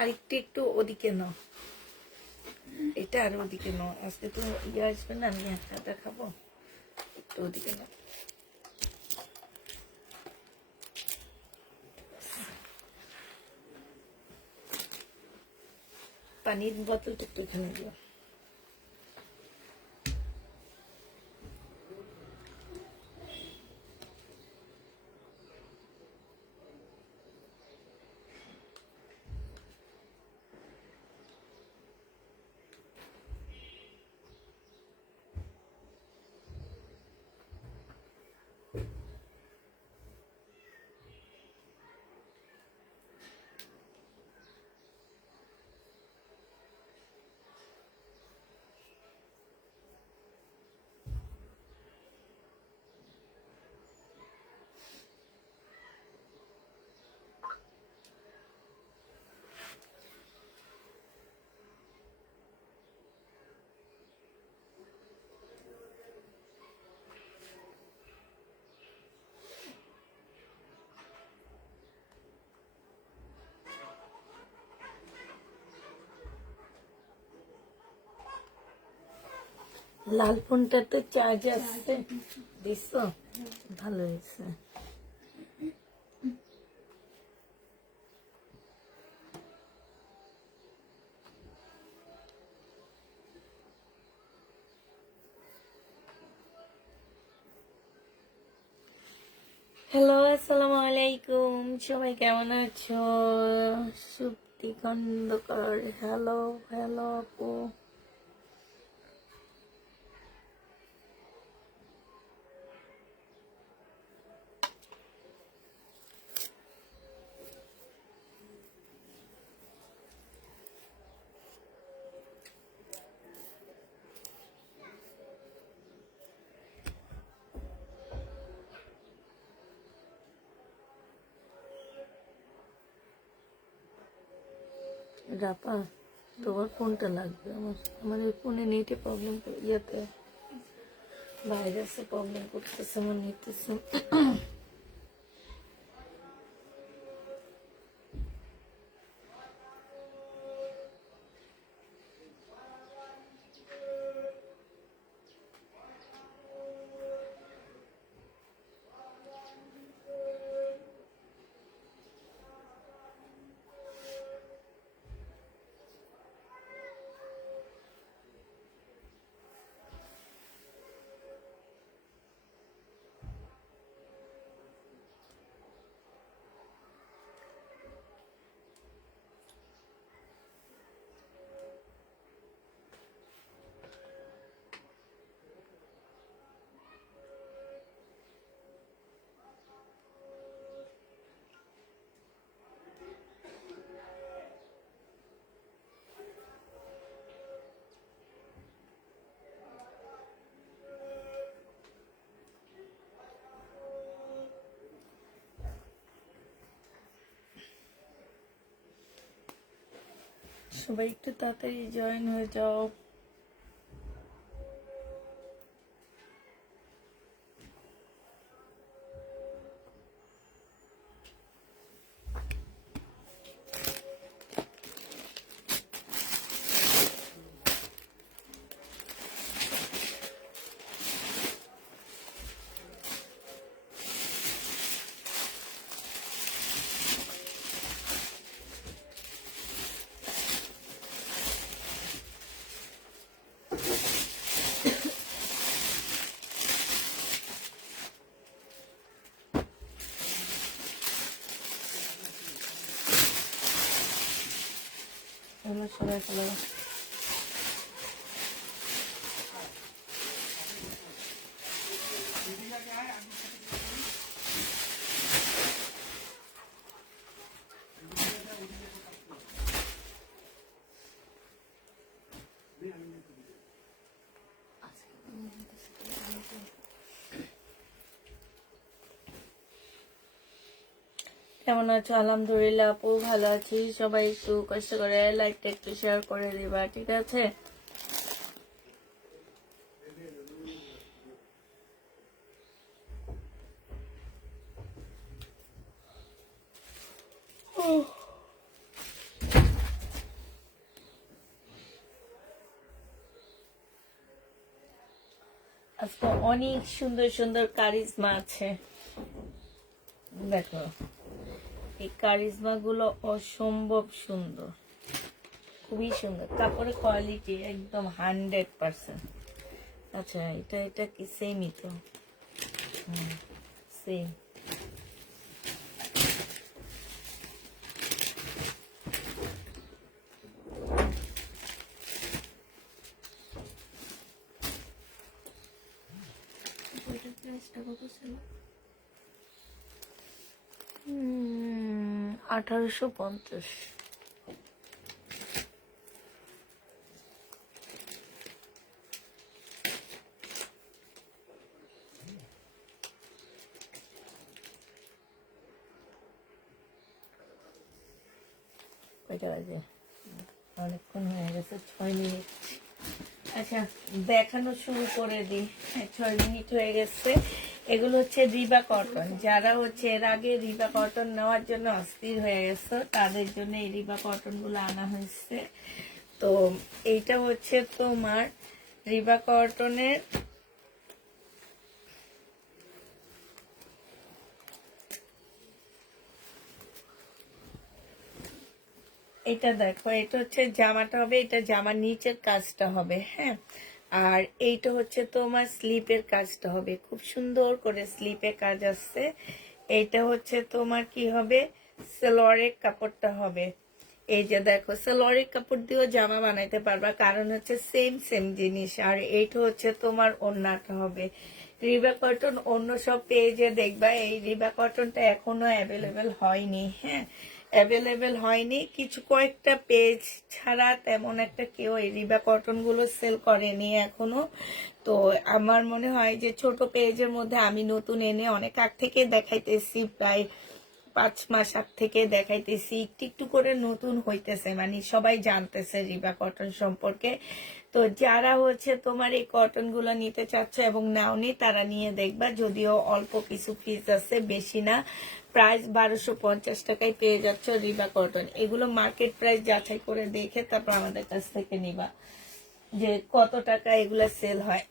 আর একটু ওদিকে নাও, এটা আর ওদিকে নাও। আজকে তো ইয়ে আসবে না, আমি একটা খাবো, একটু ওদিকে নাও। পানির বোতলটা একটু এখানে দিও। লাল ফোনটাতে চার্জ আসছে, দিছো? ভালো হয়েছে। হ্যালো, আসসালামু আলাইকুম, সবাই কেমন আছো? সুপ্তি খন্দকার, হ্যালো হ্যালো আপু। রাপা, তোমার ফোনটা লাগবে। আমার এই ফোনে নেটে প্রবলেম, ইয়েতে ভাইরাসে প্রবলেম করতেছে আমার নেটে। সবাই একটু তাড়াতাড়ি জয়েন হয়ে যাও। সবাই ভালো। কেমন আছো? আলহামদুলিল্লাহ আপু, ভালো আছি। সবাই একটু কষ্ট করে লাইকটা একটু শেয়ার করে দিবা, ঠিক আছে? আজকে অনেক সুন্দর সুন্দর কারিজমা আছে, দেখো এই কারিজমা গুলো অসম্ভব সুন্দর, খুবই সুন্দর, তারপরে কোয়ালিটি একদম 100%। আচ্ছা এটা কি সেমই তো? সেম। প্রাইসটা কত ছিল? 1850। কয়টা বাজে? অনেকক্ষণ হয়ে গেছে, 6 মিনিট। আচ্ছা দেখানো শুরু করে দিই। 6 মিনিট হয়ে গেছে। এগুলো হচ্ছে রিবা কটন। যারা হচ্ছে এর আগে রিবা কটন নেওয়ার জন্য অস্থির হয়ে গেছে তাদের জন্য এই রিবা কটন গুলো আনা হয়েছে। তো এইটা হচ্ছে তোমার রিবা কটনের এটা দেখো, এটা হচ্ছে জামাটা হবে, এটা জামার নিচের কাজটা হবে, হ্যাঁ। আর এইটা হচ্ছে তোমার স্লিপের কাজটা হবে, খুব সুন্দর করে স্লিপে কাজ আসছে। এইটা হচ্ছে তোমার কি হবে, সালোয়ারের কাপড়টা হবে। এই যে দেখো, সালোয়ারের কাপড় দিয়েও জামা বানাইতে পারবা, কারণ হচ্ছে সেম সেম জিনিস। আর এইটা হচ্ছে তোমার ওড়নাটা হবে। রিবা কটন অন্য সব পেজে দেখবা, এই রিবা কটনটা এখনো অ্যাভেলেবেল হয়নি, হ্যাঁ, অ্যাভেলেবেল হয়নি। কিছু কয়েকটা পেজ ছাড়া তেমন একটা কেউ এই রিবা কটন গুলো সেল করেনি এখনো। তো আমার মনে হয় যে ছোট পেজের মধ্যে আমি নতুন এনে অনেক আগ থেকে দেখাইতেছি, প্রায় 5 মাস আগ থেকে দেখাইতেছি, একটু একটু করে নতুন হইতেছে, মানে সবাই জানতেছে রিবা কটন সম্পর্কে। তো যারা হচ্ছে তোমার এই কটন গুলো নিতে চাচ্ছে এবং নাওনি, তারা নিয়ে দেখবা, যদিও অল্প কিছু পিস আছে, বেশি না। প্রাইস 1250 টাকায় পেয়ে যাচ্ছ রিবা কটন। এগুলো মার্কেট প্রাইস যাচাই করে দেখে তারপর আমাদের কাছ থেকে নিবা যে কত টাকা এগুলা সেল হয়।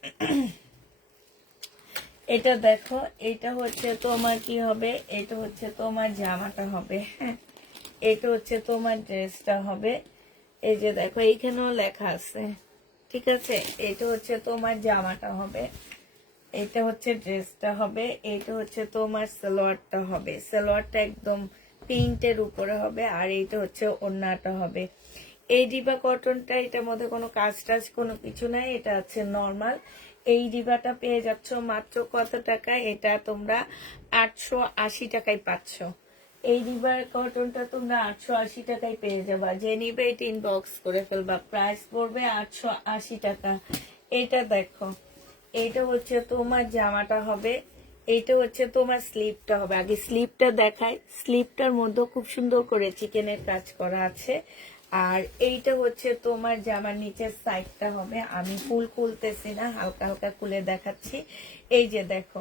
এটা দেখো, এটা হচ্ছে তোমার কি হবে, এটা হচ্ছে তোমার জামাটা হবে, হ্যাঁ, এটা হচ্ছে তোমার ড্রেসটা হবে। এই যে দেখো এইখানেও লেখা আছে, ঠিক আছে। এটা হচ্ছে তোমার জামাটা হবে, এটা হচ্ছে ড্রেসটা হবে, এটা হচ্ছে তোমার সালোয়ারটা হবে। সালোয়ারটা একদম প্রিন্টের উপরে হবে, আর এইটা হচ্ছে ওড়নাটা হবে। এই রিবা কটনটা, এটার মধ্যে কোনো কাজ টাজ কোনো কিছু নাই, এটা হচ্ছে নর্মাল। এই রিবাটা পেয়ে যাচ্ছ মাত্র কত টাকায়? এটা তোমরা 880 টাকায় পাচ্ছ। এই রিবার কটনটা তোমরা 880 টাকায় পেয়ে যাবা। যে নিবে এটা ইনবক্স করে ফেলবা, প্রাইস পড়বে 880 টাকা। এটা দেখো, এইটা হচ্ছে তোমার জামাটা হবে, এইটা হচ্ছে তোমার স্লিপটা হবে। আগে স্লিপটা দেখাই, স্লিপটার মধ্যে খুব সুন্দর করে চিকেনের কাজ করা আছে। আর এইটা হচ্ছে তোমার জামার নিচের সাইডটা হবে। আমি ফুল খুলতেছি না, হালকা হালকা খুলে দেখাচ্ছি। এই যে দেখো,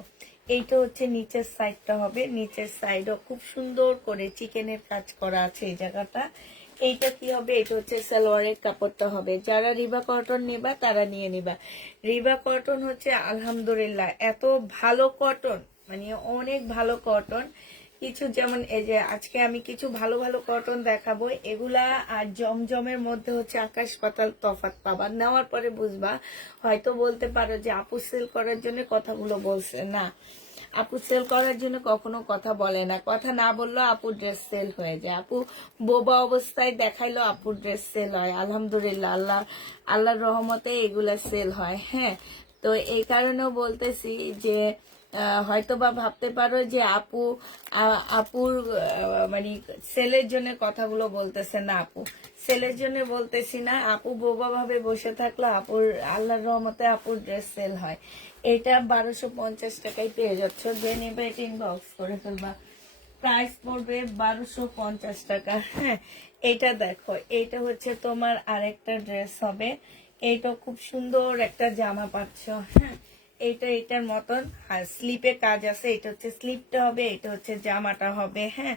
এইটা হচ্ছে নিচের সাইডটা হবে, নিচের সাইডও খুব সুন্দর করে চিকেনের কাজ করা আছে এই জায়গাটা। এইটা কি হবে, এটা হচ্ছে সালোয়ারের কাপড়টা হবে। যারা রিবা কটন নেবা তারা নিয়ে নিবা। রিবা কটন হচ্ছে আলহামদুলিল্লাহ এত ভালো কটন, মানে অনেক ভালো কটন। কিছু যেমন এই যে আজকে আমি কিছু ভালো ভালো কটন দেখাবো, এগুলা আর জমজমের মধ্যে হচ্ছে আকাশ পাতাল তফাৎ পাবা, নেওয়ার পরে বুঝবা। হয়তো বলতে পারো যে আপু সেল করার জন্য কথাগুলো বলছে, না, আপু সেল করার জন্য কখনো কথা বলে না। কথা না বললেও আপুর ড্রেস সেল হয়ে যায়। আপু বোবা অবস্থায় দেখাইলো আপুর ড্রেস সেল হয়, আলহামদুলিল্লাহ, আল্লাহর রহমতে এগুলা সেল হয়, হ্যাঁ। তো এই কারণেও বলতেছি যে হয়তো বা ভাবতে পারো যে আপুর মানে সেলের জন্য কথাগুলো বলতেছে না, আপু সেলের জন্য বলতেছি না। আপু বোবা ভাবে বসে থাকলো, আপুর আল্লাহর রহমতে আপুর ড্রেস সেল হয়। এটা 1250 টাকায় পেয়ে যাচ্ছ, যে নেবে এটা ইনবক্স করে ফেলবা, প্রাইস পড়বে 1250 টাকা, হ্যাঁ। এটা দেখো, এইটা হচ্ছে তোমার আরেকটা ড্রেস হবে। এইটা খুব সুন্দর একটা জামা পাচ্ছ, হ্যাঁ। এটার মতন আর স্লিপে কাজ আছে। এটা হচ্ছে স্লিপটা হবে, এটা হচ্ছে জামাটা হবে, হ্যাঁ।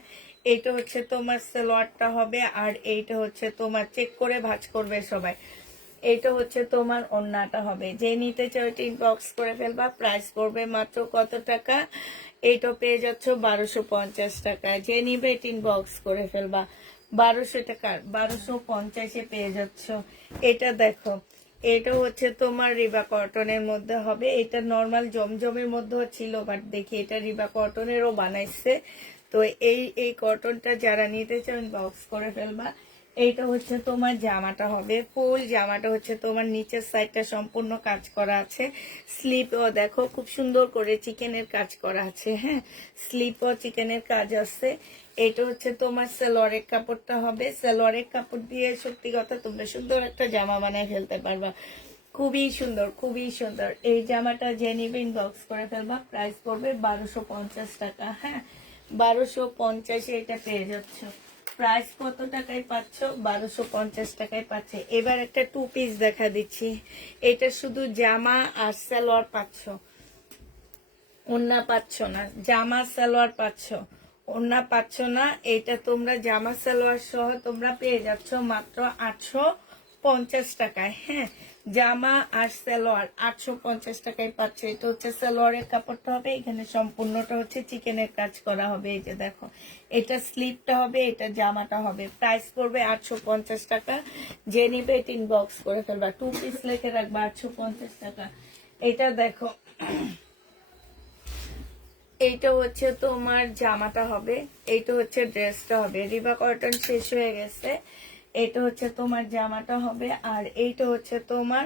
এইটা হচ্ছে তোমার সালোয়ারটা হবে, আর এইটা হচ্ছে তোমার চেক করে ভাঁজ করবে সবাই। এটা হচ্ছে তোমার ওড়নাটা হবে। যে নিতে চাও এটা ইনবক্স করে ফেলবা। প্রাইস পড়বে মাত্র কত টাকা? এটা পেয়ে যাচ্ছ 1250 টাকা। যে নিবে এটা ইনবক্স করে ফেলবা। 1200 টাকার 1250-এ পেয়ে যাচ্ছ। এটা দেখো, এটা হচ্ছে তোমার রিবা কটনের মধ্যে হবে। এটা নর্মাল জমজমের মধ্যেও ছিল, বাট দেখি এটা রিবা কটনেরও বানাইছে। তো এই কটনটা যারা নিতে চান বক্স করে ফেলবা। এইটা হচ্ছে তোমার জামাটা হবে। ফুল জামাটা হচ্ছে তোমার নিচের সাইডটা সম্পূর্ণ কাজ করা আছে। স্লিপও দেখো খুব সুন্দর করে চিকেনের কাজ করা আছে। হ্যাঁ, স্লিপও চিকেনের কাজ আছে। এটা হচ্ছে তোমার সালোয়ারের কাপড়টা হবে। সালোয়ারের কাপড় দিয়ে সত্যি কথা তোমরা সুন্দর একটা জামা বানায় ফেলতে পারবা। খুবই সুন্দর, খুবই সুন্দর। এই জামাটা যে নিবে ইনবক্স করে ফেলবা। প্রাইস পড়বে 1250 টাকা। হ্যাঁ, 1250-এ এটা পেয়ে যাচ্ছ। প্রাইস কত টাকায় পাচ্ছ? 1250 টাকায় পাচ্ছে। এবার একটা 2 পিস দেখা দিচ্ছি। এটা শুধু জামা আর সালোয়ার পাচ্ছ, ওড়না পাচ্ছ না। জামা সালোয়ার পাচ্ছ, ওড়না পাচ্ছ না। এটা তোমরা জামা সালোয়ার সহ তোমরা পেয়ে যাচ্ছ মাত্র 850 টাকায়। হ্যাঁ, জামা আর সালোয়ার 850 টাকায় পাচ্ছ। এটা হচ্ছে সালোয়ারের কাপড়টা হবে। এখানে সম্পূর্ণটা হচ্ছে চিকেনের কাজ করা হবে। এই যে দেখো, এটা স্লিপটা হবে, এটা জামাটা হবে। প্রাইস পড়বে 850 টাকা। যে নিবে এটা ইনবক্স করে ফেলবা। 2 পিস লিখে রাখবা 850 টাকা। এটা দেখো, এইটা হচ্ছে তোমার জামাটা হবে। এইটা হচ্ছে ড্রেসটা হবে। রিবা কটন শেষ হয়ে গেছে। এটা হচ্ছে তোমার জামাটা হবে, আর এইটা হচ্ছে তোমার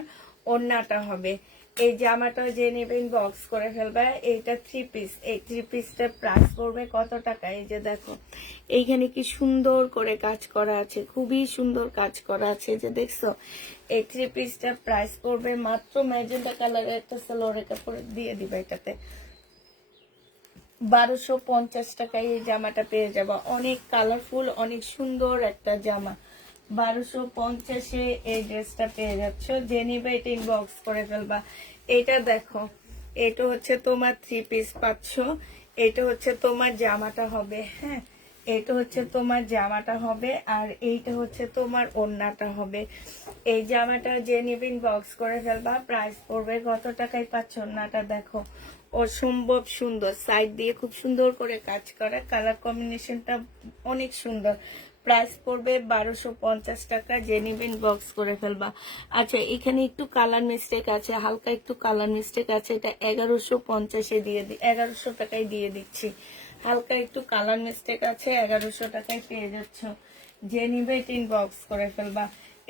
ওড়নাটা হবে। এই জামাটা যে নেবেন বক্স করে ফেলবে। এইটা 3 পিস। এই 3 পিসটা প্রাইস পড়বে কত টাকা? এই যে দেখো, এইখানে কি সুন্দর করে কাজ করা আছে, খুবই সুন্দর কাজ করা আছে। যে দেখছো, এই 3 পিসটা প্রাইস পড়বে মাত্র ম্যাজেন্টা কালারের একটা সালোয়ারের কাপড় দিয়ে দিবা এটাতে। 1250 টাকায় এই জামাটা পেয়ে যাবা। অনেক কালারফুল, অনেক সুন্দর একটা জামা। 1250-এ এই ড্রেসটা পেয়ে যাচ্ছ। যে নিবে এটা ইনবক্স করে ফেলবা। এটা দেখো, এটা হচ্ছে তোমার 3 পিস পাচ্ছ। এটা হচ্ছে তোমার জামাটা হবে। হ্যাঁ, এটা হচ্ছে তোমার জামাটা হবে, আর এইটা হচ্ছে তোমার ওড়নাটা হবে। এই জামাটা যে নিবে ইনবক্স করে ফেলবা। প্রাইস পড়বে কত টাকায় পাচ্ছ? ওড়নাটা দেখো, অসম্ভব সুন্দর। সাইড দিয়ে খুব সুন্দর করে কাজ করা, কালার কম্বিনেশনটা অনেক সুন্দর। প্রাইস পড়বে 1250 টাকা। যে নিবেন বক্স করে ফেলবা। আচ্ছা, এখানে একটু কালার মিস্টেক আছে, হালকা একটু কালার মিস্টেক আছে। এটা 1150-এ দিয়ে 1100 টাকায় দিয়ে দিচ্ছি। হালকা একটু কালার মিস্টেক আছে, 1100 টাকায় পেয়ে যাচ্ছ। যে নিবে এটা ইনবক্স করে ফেলবা।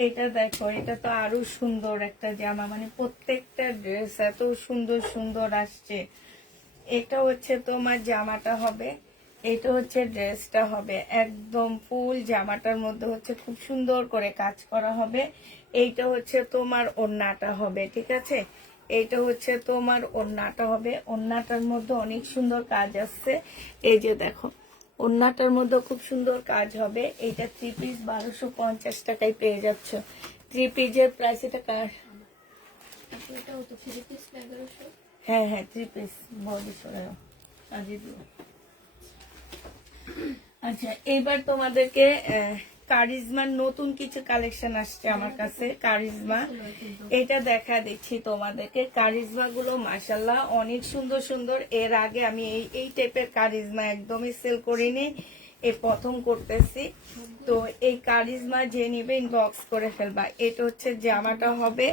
এটা দেখো, এটা তো আরো সুন্দর একটা জামা। মানে প্রত্যেকটা ড্রেস এত সুন্দর সুন্দর আসছে। এটা হচ্ছে তোমার জামাটা হবে, এটা হচ্ছে ড্রেসটা হবে। একদম ফুল জামাটার মধ্যে হচ্ছে খুব সুন্দর করে কাজ করা হবে। এইটা হচ্ছে তোমার ওড়নাটা হবে, ঠিক আছে? এইটা হচ্ছে তোমার ওড়নাটা হবে। ওড়নাটার মধ্যে অনেক সুন্দর কাজ আসছে। এই যে দেখো, ওড়নাটার মধ্যে খুব সুন্দর কাজ হবে। এইটা 3 পিস 1250 টাকায় পেয়ে যাচ্ছ। 3 পিসের প্রাইস এটা কার? হ্যাঁ হ্যাঁ, 3 পিস বডি সরাও সাজিয়ে দিও। আচ্ছা, এবার তোমাদেরকে কারিজমার নতুন কিছু কালেকশন আসছে আমার কাছে। কারিজমা এটা দেখা দিচ্ছি তোমাদেরকে। কারিজমা গুলো মাশাল্লাহ অনেক সুন্দর সুন্দর। এর আগে আমি এই টাইপের কারিজমা একদমই সেল করিনি, এই প্রথম করতেছি। তো এই কারিজমা যে নিবে ইনবক্স করে ফেলবা। এটা হচ্ছে জামাটা হবে,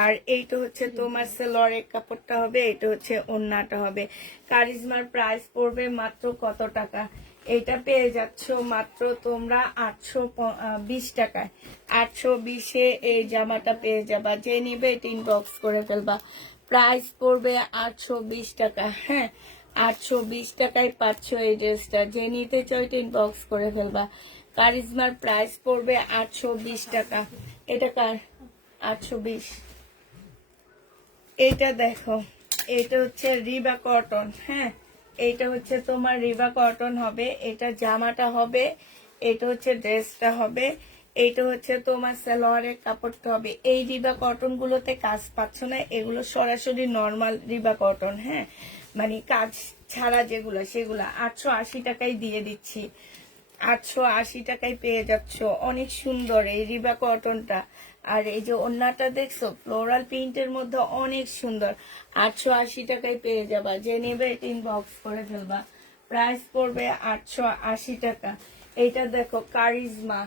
আর এইটা হচ্ছে তোমার সালোয়ারের কাপড়টা হবে, এটা হচ্ছে ওড়নাটা হবে। কারিজমার প্রাইস পড়বে মাত্র কত টাকা? এটা পেয়ে যাচ্ছ মাত্র তোমরা 820 টাকায়। 820-এ এই জামাটা পেয়ে যাবা। যে নিবে এটা ইনবক্স করে ফেলবা। প্রাইস পড়বে 820 টাকা। হ্যাঁ, 820 টাকায় পাচ্ছ এই ড্রেসটা। যে নিতে চাও এটা ইনবক্স করে ফেলবা। কারিজমার প্রাইস পড়বে 820 টাকা। এটা কার? 820। এটা দেখো, এটা হচ্ছে রিবা কটন। হ্যাঁ, এইটা হচ্ছে তোমার রিবা কটন হবে। এটা জামাটা হবে, এটা হচ্ছে ড্রেসটা হবে। এইটা হচ্ছে তোমার সালোয়ারের কাপড়টা হবে। এই রিবা কটন গুলোতে কাজ পাচ্ছ না, এগুলো সরাসরি নর্মাল রিবা কটন। হ্যাঁ, মানে কাজ ছাড়া যেগুলো সেগুলা 880 টাকায় দিয়ে দিচ্ছি। 880 টাকায় পেয়ে যাচ্ছ। অনেক সুন্দর এই রিবা কটনটা। আর এই যে ওড়নাটা দেখছো ফ্লোরাল প্রিন্টের মধ্যে অনেক সুন্দর। 880 টাকায় পেয়ে যাবা। যে নেবে এটা ইনবক্স করে ফেলবা। প্রাইস পড়বে 880 টাকা। এটা দেখো কারিজমা,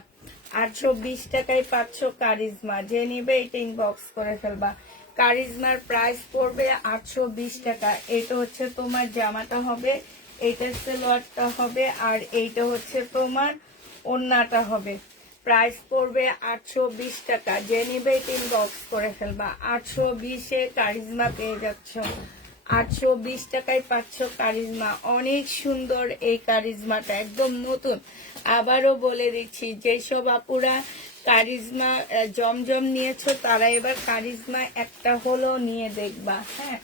820 টাকায় পাচ্ছ কারিজমা। যে নিবে এটা ইনবক্স করে ফেলবা। কারিজমার প্রাইস পড়বে 820 টাকা। এটা হচ্ছে তোমার জামাটা হবে, এইটার সালোয়ারটা হবে, আর এইটা হচ্ছে তোমার ওড়নাটা হবে। প্রাইস পড়বে 820 টাকা। যে নিবে এটা ইনবক্স করে ফেলবা। 820-এ কারিজমা পেয়ে যাচ্ছ। 820 টাকায় পাচ্ছ কারিজমা। অনেক সুন্দর এই কারিজমাটা, একদম নতুন। আবারও বলে দিচ্ছি, যেসব আপুরা কারিজমা জমজম নিয়েছো তারা এবার কারিজমা একটা হলো নিয়ে দেখবা। হ্যাঁ,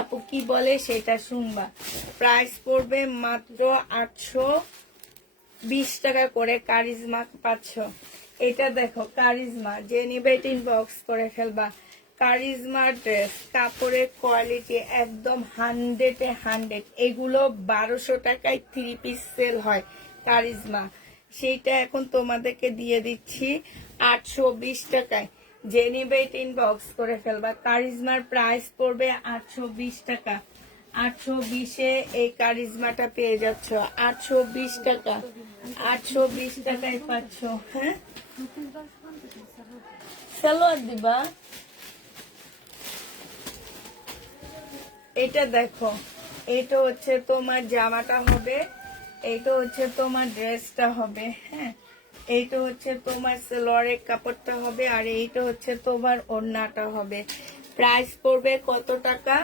আপু কি বলে সেটা শুনবা। প্রাইস পড়বে মাত্র 820 টাকা করে কারিজমা পাচ্ছ। এটা দেখো কারিজমা। যে নিবে এটা ইনবক্স করে ফেলবা। কারিজমার ড্রেস কাপড়ের কোয়ালিটি একদম 100-এ 100। এগুলো 1200 টাকায় 3 পিস সেল হয় কারিজমা, সেইটা এখন তোমাদেরকে দিয়ে দিচ্ছি 820 টাকায়। যে নিবে এটা ইনবক্স করে ফেলবা। কারিজমার প্রাইস পড়বে 820 টাকা। 820-এ এই কারিজমাটা পেয়ে যাচ্ছ। 820 টাকা, 820 টাকায় পাচ্ছ। হ্যাঁ, সালোয়ার দিবা। এটা দেখো, এটা হচ্ছে তোমার জামাটা হবে, এইটা হচ্ছে তোমার ড্রেসটা হবে। হ্যাঁ, এইটা হচ্ছে তোমার সালোয়ারের কাপড়টা হবে, আর এইটা হচ্ছে তোমার ওড়নাটা হবে। প্রাইস পড়বে কত টাকা?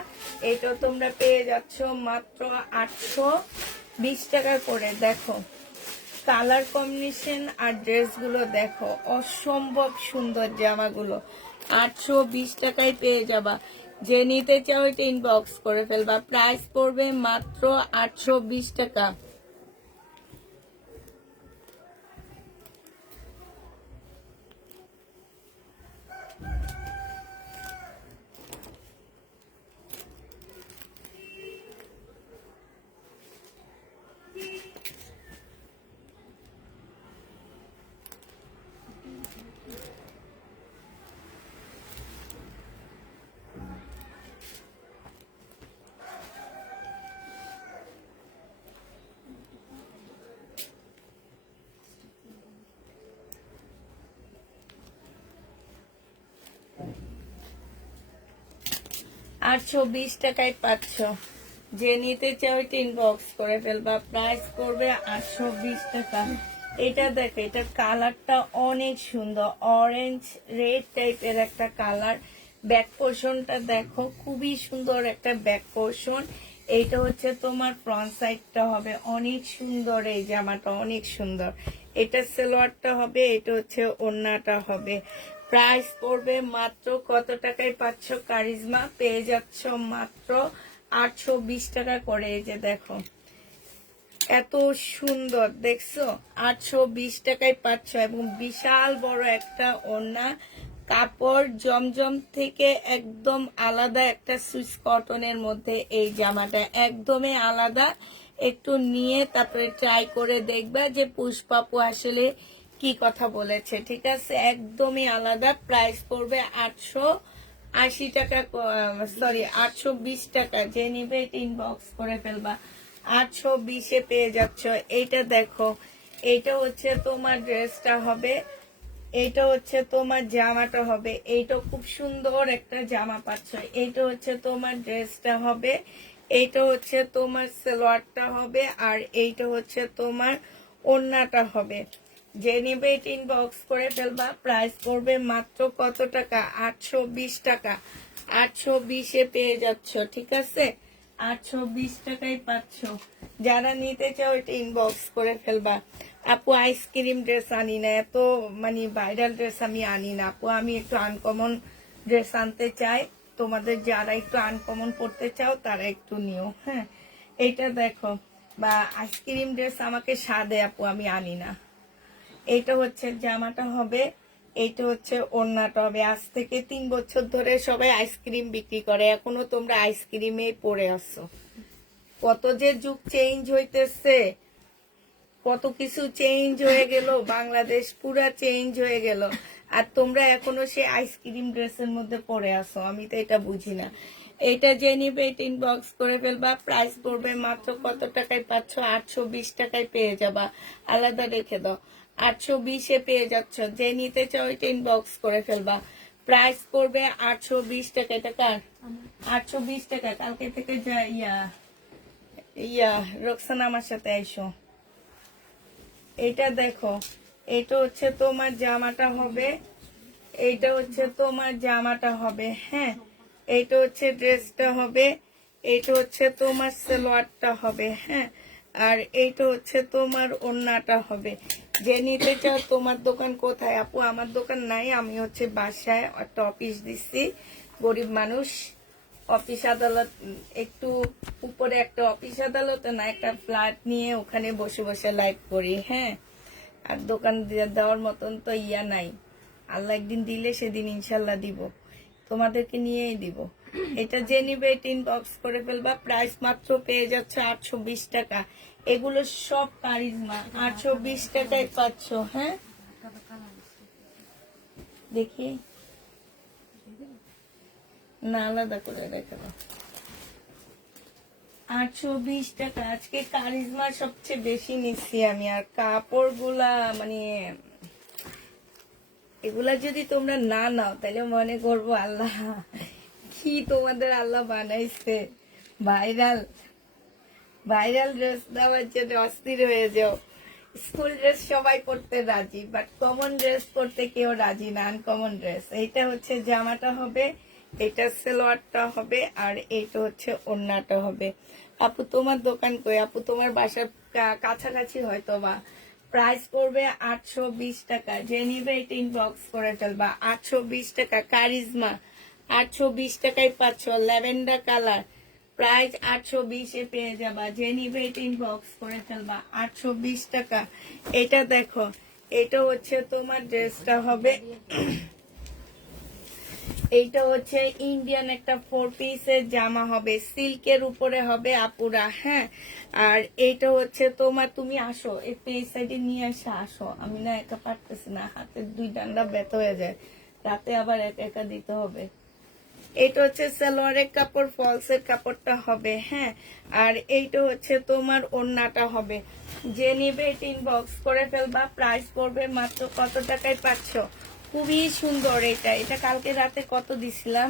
এটা তোমরা পেয়ে যাচ্ছ মাত্র 820 টাকা করে। দেখো কালার কম্বিনেশন আর ড্রেসগুলো দেখো, অসম্ভব সুন্দর জামাগুলো। 820 টাকায় পেয়ে যাবা। যে নিতে চাও এটা ইনবক্স করে ফেলবা। প্রাইস পড়বে মাত্র 820 টাকা। আটশো 20 টাকায় পাচ্ছ। যে নিতে চাও এটা ইনবক্স করে ফেলবা। প্রাইস পড়বে 820 টাকা। এটা দেখো, এটা কালারটা অনেক সুন্দর, অরেঞ্জ রেড টাইপের একটা কালার। ব্যাক পোর্শনটা দেখো, খুবই সুন্দর একটা ব্যাক পোর্শন। এইটা হচ্ছে তোমার ফ্রন্ট সাইডটা হবে। অনেক সুন্দর এই জামাটা, অনেক সুন্দর। এটা সালোয়ারটা হবে, এটা হচ্ছে ওড়নাটা হবে। প্রাইস পড়বে মাত্র কত টাকায় পাচ্ছ কারিজমা? পেয়ে যাচ্ছ মাত্র 820 টাকা করে। এই যে দেখো এত সুন্দর, দেখছো? 820 টাকায় পাচ্ছ, এবং বিশাল বড় একটা ওড়না। কাপড় জমজম থেকে একদম আলাদা একটা সুইস কটনের মধ্যে এই জামাটা একদমই আলাদা। একটু নিয়ে তারপরে ট্রাই করে দেখবা যে পুষ্পাপু আসলে কি কথা বলেছে। ঠিক আছে, একদমই আলাদা। প্রাইস পড়বে 880 টাকা, সরি 820 টাকা। যে নিবে এটা ইনবক্স করে ফেলবা। 820-এ পেয়ে যাচ্ছ। এইটা দেখো, এইটা হচ্ছে তোমার ড্রেসটা হবে, এইটা হচ্ছে তোমার জামাটা হবে। এইটা খুব সুন্দর একটা জামা পাচ্ছ। এইটা হচ্ছে তোমার ড্রেসটা হবে, এইটা হচ্ছে তোমার সালোয়ারটা হবে, আর এইটা হচ্ছে তোমার ওড়নাটা হবে। যে নিবে এটা ইনবক্স করে ফেলবা। প্রাইস পড়বে মাত্র কত টাকা? 820 টাকা। 820-এ পেয়ে যাচ্ছ। ঠিক আছে, 820 টাকায় পাচ্ছ। যারা নিতে চাও এটা ইনবক্স করে ফেলবা। আপু আইসক্রিম ড্রেস আনি না, এত মানে ভাইরাল ড্রেস আমি আনি না আপু। আমি একটু আনকমন ড্রেস আনতে চাই। তোমাদের যারা একটু আনকমন পড়তে চাও তারা একটু নিও। হ্যাঁ, এইটা দেখো, বা আইসক্রিম ড্রেস আমাকে সাদে আপু, আমি আনি না। এইটা হচ্ছে জামাটা হবে, এইটা হচ্ছে ওড়নাটা হবে। আজ থেকে 3 বছর ধরে সবাই আইসক্রিম বিক্রি করে, এখনো তোমরা আইসক্রিমে পড়ে আসো। কত যে যুগ চেঞ্জ হইতেছে। কত কিছু চেঞ্জ হয়ে গেল, বাংলাদেশ পুরা চেঞ্জ হয়ে গেল, আর তোমরা এখনো সে আইসক্রিম ড্রেসের মধ্যে পড়ে আসো। আমি তো এটা বুঝি না। এটা যে নিবে এটা ইনবক্স করে ফেলবা। প্রাইস পড়বে মাত্র কত টাকায় পাচ্ছ? 820 টাকায় পেয়ে যাবা। আলাদা রেখে দাও, 820-এ পেয়ে যাচ্ছ। যে নিতে চাও এটা ইনবক্স করে ফেলবা। প্রাইস পড়বে 820 টাকা। এটা কার? 820 টাকা। কালকে থেকে যা ইয়া রোকসানা আমার সাথে আইসো। এটা দেখো, এটা হচ্ছে তোমার জামাটা হবে, এইটা হচ্ছে তোমার জামাটা হবে, হ্যাঁ। এইটা হচ্ছে ড্রেসটা হবে, এইটা হচ্ছে তোমার সালোয়ারটা হবে, হ্যাঁ। আর এইটা হচ্ছে তোমার ওড়নাটা হবে। যে নিতে চাও। তোমার দোকান কোথায় আপু? আমার দোকান নাই, আমি হচ্ছে বাসায় একটা অফিস দিচ্ছি। গরিব মানুষ, অফিস আদালত একটু উপরে একটা অফিস আদালত না, একটা ফ্ল্যাট নিয়ে ওখানে বসে বসে লাইভ করি, হ্যাঁ। আর দোকান দেওয়ার মতন তো ইয়া নাই। আল্লাহ একদিন দিলে সেদিন ইনশাল্লাহ দিব, তোমাদেরকে নিয়েই দিব। এটা যে নিবে এটা ইনবক্স করে ফেলবা। প্রাইস মাত্র পেয়ে যাচ্ছে 820 টাকা। এগুলো সব কারিজমা, 820 টাকায় পাচ্ছ, হ্যাঁ। দেখি না, আলাদা করে রেখে দাও। 820 টাকা। আজকে কারিজমা সবচেয়ে বেশি নিচ্ছি আমি। আর কাপড়গুলা মানে এগুলা যদি তোমরা না নাও তাহলে মনে করবো আল্লাহ কি তোমাদের আল্লাহ বানাইছে। ভাইরাল ভাইরাল ড্রেস দেওয়ার জন্য অস্থির হয়ে যাও। স্কুল ড্রেস সবাই পরতে রাজি, বাট কমন ড্রেস পরতে কেউ রাজি না। Uncommon dress. এইটা হচ্ছে জামাটা হবে, এটা সালোয়ারটা হবে, আর এইটা হচ্ছে ওড়নাটা হবে। আপু তোমার দোকান কই? আপু তোমার বাসার কাছাকাছি হয়তো বা। প্রাইস পড়বে 820 টাকা। যে নিবে এটা ইনবক্স করে ফেলবা। 820 টাকা কারিজমা, 820 টাকায় পাচ্ছ। ল্যাভেন্ডার কালার, প্রাইস 820-এ পেয়ে যাবা। যে নিবে এটা ইনবক্স করে ফেলবা। 820 টাকা। এটা দেখো, এটা হচ্ছে তোমার ড্রেসটা হবে। এইটা হচ্ছে ইন্ডিয়ান একটা 4 পিসের জামা হবে, সিল্কের উপরে হবে আপুরা, হ্যাঁ। আর এইটা হচ্ছে তোমার, তুমি আসো একটু এই সাইডে নিয়ে আসো। আমি না একা পারতেছি না, হাতের 2 ডান্ডা ব্যথা হয়ে যায়, রাতে আবার একা একা দিতে হবে। এটা হচ্ছে সালোয়ারের কাপড়, ফলসের কাপড়টা হবে, হ্যাঁ। আর এইটা হচ্ছে তোমার ওড়নাটা হবে। যে নিবে এটা ইনবক্স করে ফেলবা। প্রাইস পড়বে মাত্র কত টাকায় পাচ্ছ? খুবই সুন্দর। এটা কালকে রাতে কত দিছিলাম?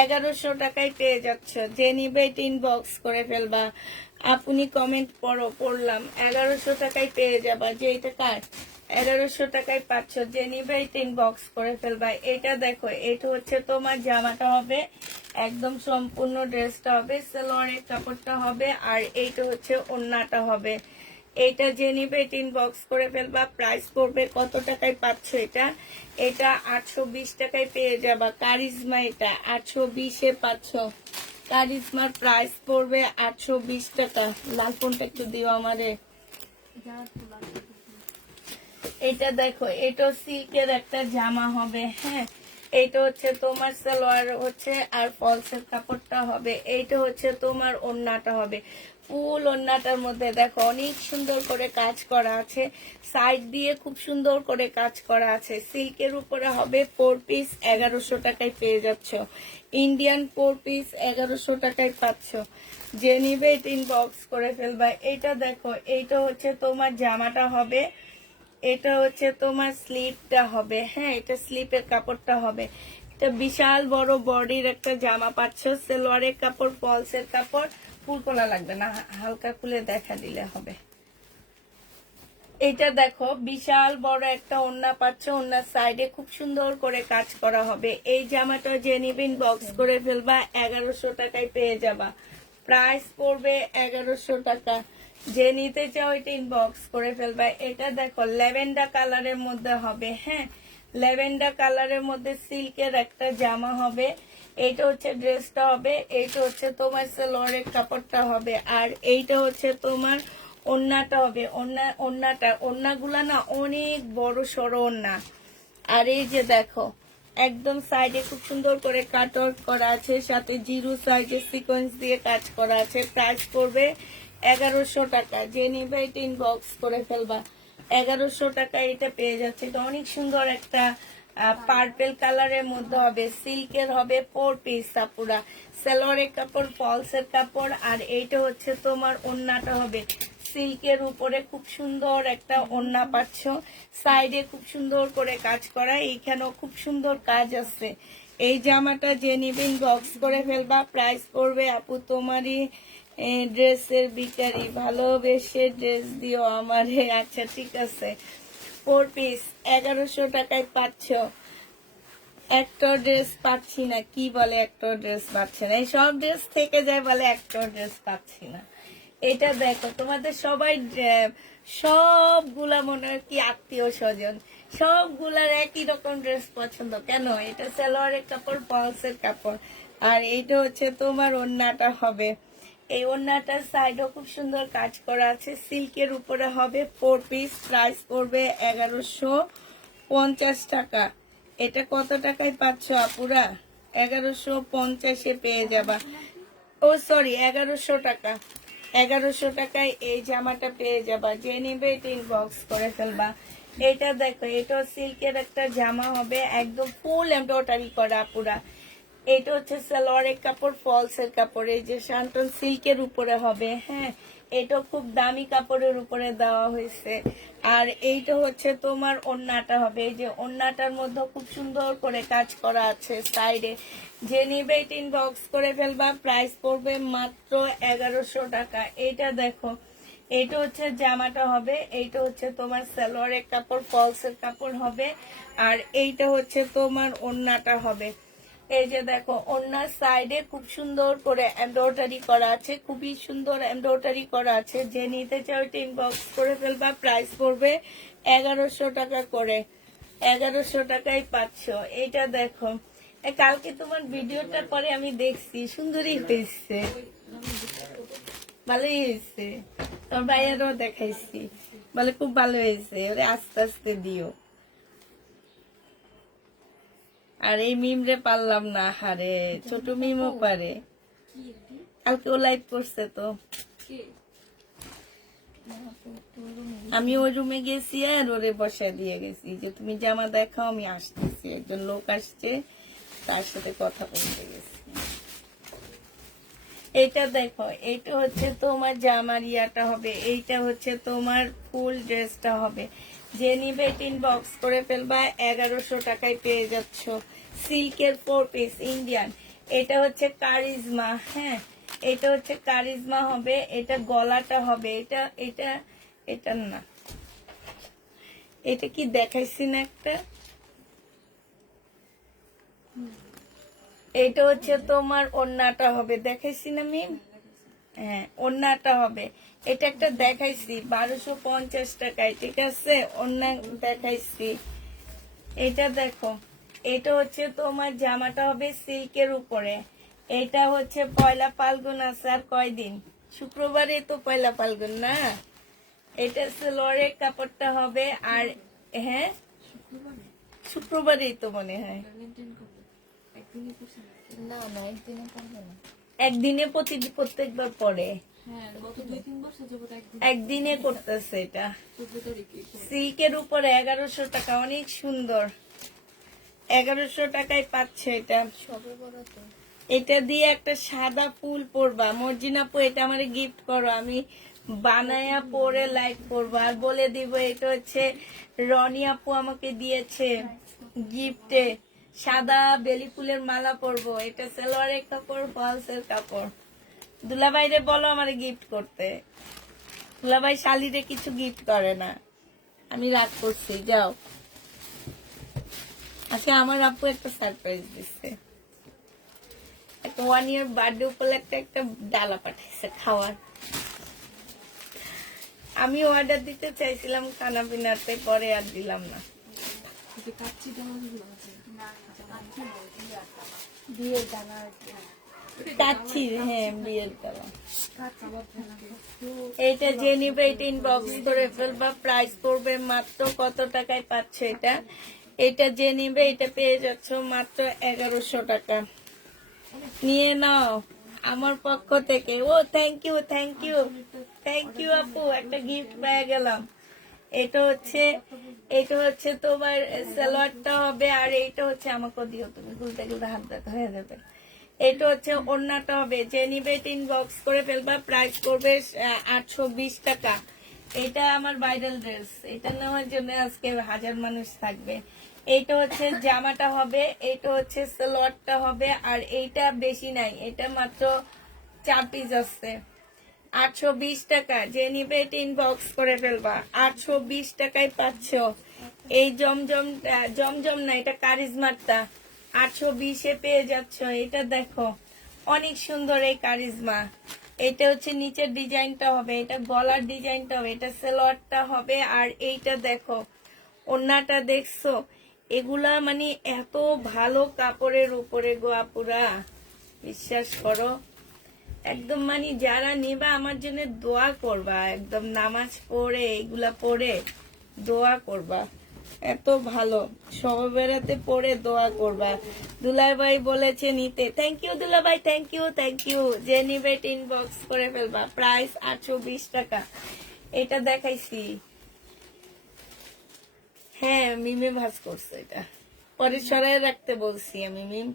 1100 টাকায় পেয়ে যাচ্ছ। যে নিবে এটা ইনবক্স করে ফেলবা। আপনি কমেন্ট পড়লাম, 1100 টাকায় পেয়ে যাবা। যে এটা কার? 1100 টাকায় পাচ্ছ। যে নিবে এটা ইনবক্স করে ফেলবা। এটা দেখো, এটা হচ্ছে তোমার জামাটা হবে, একদম সম্পূর্ণ ড্রেসটা হবে, সালোয়ারের কাপড়টা হবে, আর এইটা হচ্ছে ওড়নাটা হবে। এইটা যে নিবে এটা ইনবক্স করে ফেলবা। প্রাইস পড়বে কত টাকায় পাচ্ছ? এটা 820 টাকায় পেয়ে যাবা। কারিজমা, এটা 820-এ পাচ্ছ। কারিজমার প্রাইস পড়বে 820 টাকা। লাল ফোনটা একটু দিও আমারে। এটা দেখো, এটা সিল্কের একটা জামা হবে, হ্যাঁ। এইটা হচ্ছে তোমার সালোয়ার হচ্ছে, আর ফলসের কাপড়টা হবে। এইটা হচ্ছে তোমার ওড়নাটা হবে। ফুল ওড়নাটার মধ্যে দেখো অনেক সুন্দর করে কাজ করা আছে, সাইড দিয়ে খুব সুন্দর করে কাজ করা আছে। সিল্কের উপরে হবে 4 পিস, 1100 টাকায় পেয়ে যাচ্ছ। ইন্ডিয়ান 4 পিস 1100 টাকায় পাচ্ছ। যে নিবে এটা ইনবক্স করে ফেলবা। এইটা দেখো, এইটা হচ্ছে তোমার জামাটা হবে, এটা হচ্ছে তোমার স্লিপটা হবে, হ্যাঁ। এটা স্লিপের কাপড়টা হবে। এটা বিশাল বড় বডির একটা জামা পাচ্ছ, সালোয়ারের কাপড়, ফলসের কাপড়। ফুল তোলা লাগবে না, হালকা খুলে দেখা দিলে হবে। এটা দেখো, বিশাল বড় একটা ওড়না পাচ্ছ, ওড়নার সাইডে খুব সুন্দর করে কাজ করা হবে। এই জামাটা যে নিবেন বক্স করে ফেলবা, 1100 টাকায় পেয়ে যাবা। প্রাইস পড়বে 1100 টাকা। যে নিতে চাও এটা ইনবক্স করে ফেলবা। এটা দেখো ল্যাভেন্ডার কালারের মধ্যে হবে, হ্যাঁ। ল্যাভেন্ডার কালারের মধ্যে সিল্কের একটা জামা হবে। এইটা হচ্ছে ড্রেসটা হবে, এইটা হচ্ছে তোমার সালোয়ারের কাপড়টা হবে, আর এইটা হচ্ছে তোমার ওড়নাটা হবে। ওড়নাগুলা না অনেক বড় সড়ো ওড়না। আর এই যে দেখো, একদম সাইডে খুব সুন্দর করে কাট ওয়ার্ক করা আছে, সাথে জিরো সাইজের সিকোয়েন্স দিয়ে কাজ করা আছে। প্রাইস পড়বে 1100 টাকা, যে নিবে এটা ইনবক্স করে ফেলবা। 1100 টাকা এটা পেয়ে যাচ্ছে। এটা অনেক সুন্দর একটা পার্পেল কালারের মধ্যে হবে, সিল্কের হবে, 4 পিস পুরা সালোয়ারের কাপড়, ফলসের কাপড়। আর এইটা হচ্ছে তোমার ওড়নাটা হবে সিল্কের উপরে, খুব সুন্দর একটা ওড়না পাচ্ছ, সাইডে খুব সুন্দর করে কাজ করা, এইখানেও খুব সুন্দর কাজ আছে। এই জামাটা যে নিবেন বক্স করে ফেলবা। প্রাইস পড়বে আপু তোমারই ড্রেসের বিকারি, ভালোবেসে ড্রেস দিও আমারে। আচ্ছা ঠিক আছে, 4 পিস 1100 টাকায় পাচ্ছ। একটা ড্রেস পাচ্ছি না, কি বলে একটা ড্রেস পাচ্ছে না, এই সব ড্রেস থেকে যায় বলে একটা ড্রেস পাচ্ছি না। এটা দেখো তোমাদের সবাই সবগুলা মনে হয় কি আত্মীয় স্বজন, সবগুলার একই রকম ড্রেস পছন্দ কেন? এটা সালোয়ারের কাপড়, ফলসের কাপড়। আর এইটা হচ্ছে তোমার ওড়নাটা হবে, এই ওড়নাটার সাইডও খুব সুন্দর কাজ করা আছে, সিল্কের উপরে হবে, 4 পিস। প্রাইস পড়বে 1150 টাকা। এটা কত টাকায় পাচ্ছ আপুরা? 1150-এ পেয়ে যাবা। ও সরি, 1100 টাকা। 1100 টাকায় এই জামাটা পেয়ে যাবা। যে নিবে এটা ইনবক্স করে ফেলবা। এটা দেখো, এটা সিল্কের একটা জামা হবে, একদম ফুল এমব্রয়ডারি করা পুরা। এটা হচ্ছে সালোয়ারের কাপড়, ফলসের কাপড়, এই যে শান্তন সিল্কের উপরে হবে। হ্যাঁ, এটা খুব দামি কাপড়ের উপরে দেওয়া হয়েছে। আর এইটা হচ্ছে তোমার ওড়নাটা হবে, এই যে ওড়নাটার মধ্যে খুব সুন্দর করে কাজ করা আছে সাইডে। যে নিবে এটা ইনবক্স করে ফেলবা। প্রাইস পড়বে মাত্র 1100 টাকা। এইটা দেখো, এইটা হচ্ছে জামাটা হবে, এইটা হচ্ছে তোমার সালোয়ারের কাপড়, ফলসের কাপড় হবে। আর এইটা হচ্ছে তোমার ওড়নাটা হবে। এই যে দেখো, ওড়নার সাইডে খুব সুন্দর করে এমব্রয়ডারি করা আছে, খুবই সুন্দর এমব্রয়ডারি করা আছে। যে নিতে চাও এটা ইনবক্স করে ফেলবা। প্রাইস পড়বে 1100 টাকা করে। 1100 টাকায় পাচ্ছ। এইটা দেখো, কালকে তোমার ভিডিওটা পরে আমি দেখছি, সুন্দরই হয়েছে, ভালোই হয়েছে। তোমার ভাইয়ারও দেখাইছি, বলে খুব ভালো হয়েছে, ওরে আস্তে আস্তে দিও। আর এই মিমরে পারলাম না, হারে ছোট মিমও পারে, কালকে ও লাইভ করছে তো। আমি ওই রুমে গেছি আর ওরে বসা দিয়ে গেছি যে তুমি জামা দেখাও, আমি আসতেছি, একজন লোক আসছে, তার সাথে কথা বলতে গেছি। এটা দেখো, এইটা হচ্ছে তোমার জামার ইয়াটা হবে, এইটা হচ্ছে তোমার ফুল ড্রেসটা হবে। যে নিবে ইনবক্স করে ফেলবা। 1100 টাকায় পেয়ে যাচ্ছ। সিল্কের 4 পিস ইন্ডিয়ান। এটা হচ্ছে কারিজমা। হ্যাঁ, এটা হচ্ছে কারিজমা হবে, এটা গলাটা হবে, এটা এটা এটা না, এটা কি দেখাইছি না একটা, এটা হচ্ছে তোমার ওড়নাটা হবে, দেখাইছি না মিম? হ্যাঁ, ওড়নাটা হবে। এটা একটা দেখাইছি 1250 টাকায়, ঠিক আছে, ওড়না দেখাইছি। এটা দেখো, এটা হচ্ছে তোমার জামাটা হবে সিল্কের উপরে। এটা হচ্ছে পয়লা ফাল্গুন আছে আর কয়দিন, শুক্রবারে তো পয়লা ফাল্গুন না। এটা সালোয়ারের কাপড়টা হবে। আর হ্যাঁ, শুক্রবারেই তো মনে হয়, না না একদিনে করবে না। একদিনে প্রত্যেকবার পরে, একদিনে করতেছে। এটা সিল্কের উপরে 1100 টাকা, অনেক সুন্দর। 1100 টাকায় পাচ্ছে এটা। এটা দিয়ে একটা সাদা ফুল পরবা, মর্জিনাপু এটা আমার গিফট করো, আমি বানায়া পরে লাইক করবো। আর বলে দিব, এটা হচ্ছে রনি আপু আমাকে দিয়েছে গিফটে, সাদা বেলি ফুলের মালা পরবো। এটা সালোয়ারের কাপড়, ফলসের কাপড়। দুলাভাইরে বলো আমার গিফট করতে, দুলাভাই শালিরে কিছু গিফট করে না, আমি রাগ করছি। যাও, আচ্ছা আমার আপু একটা সারপ্রাইজ দিচ্ছে, একটা 1 ইয়ার বার্থডে উপলক্ষে একটা ডালা পাঠাইছে খাওয়ার। আমি অর্ডার দিতে চাইছিলাম খানা পিনাতে, পরে আর দিলাম না। বিয়ের ডানা কাচ্ছি, হ্যাঁ বিয়ের ডালা। এইটা যে নিবে এটা ইনবক্স করে ফেলবা। প্রাইস পড়বে মাত্র কত টাকায় পাচ্ছে এটা? এটা যে নিবে এটা পেয়ে যাচ্ছ মাত্র 1100 টাকা। নিয়ে নাও আমার পক্ষ থেকে। ও thank you, thank you. Thank you আপু, একটা গিফট পেয়ে গেলাম। এটা হচ্ছে তোমার সালোয়ারটা হবে, আর এইটা হচ্ছে আমাকে দিও, তুমি খুলতে খুলতে হাত ব্যথা হয়ে যাবে। এটা হচ্ছে ওড়নাটা হবে, যে নিবে ইনবক্স করে ফেলবা, প্রাইস করবে 820 টাকা। এটা আমার ভাইরাল ড্রেস, এটা নেওয়ার জন্য আজকে হাজার মানুষ থাকবে। এইটা হচ্ছে জামাটা হবে, এইটা হচ্ছে সালোয়ারটা হবে, আর এইটা বেশি নাই, এটা মাত্র 4 পিস আছে। 820 টাকা, যে নিবে এটা ইনবক্স করে ফেলবা, 820 টাকায় পাচ্ছ এই জমজম না, এটা কারিজমাটা 820-এ পেয়ে যাচ্ছ। এটা দেখো অনেক সুন্দর এই কারিজমা। এটা হচ্ছে নিচের ডিজাইনটা হবে, এটা গলার ডিজাইনটা হবে, এটা সালোয়ারটা হবে, আর এইটা দেখো ওড়নাটা দেখছো, এগুলা মানে এত ভালো কাপড়ের উপরে গো আপুরা, বিশ্বাস করো। একদম মানে যারা নেবা আমার জন্য দোয়া করবা, একদম নামাজ পড়ে এগুলা পড়ে দোয়া করবা, এত ভালো সবে বেড়াতে পড়ে দোয়া করবা। দুলাই ভাই বলেছে নিতে, থ্যাংক ইউ দুলা ভাই, থ্যাংক ইউ। যে নিবে ইনবক্স করে ফেলবা, প্রাইস 820 টাকা। এটা দেখাইছি, হ্যাঁ মিমে ভাজ করছে, এটা পরে সরাই রাখতে বলছি আমি মিম।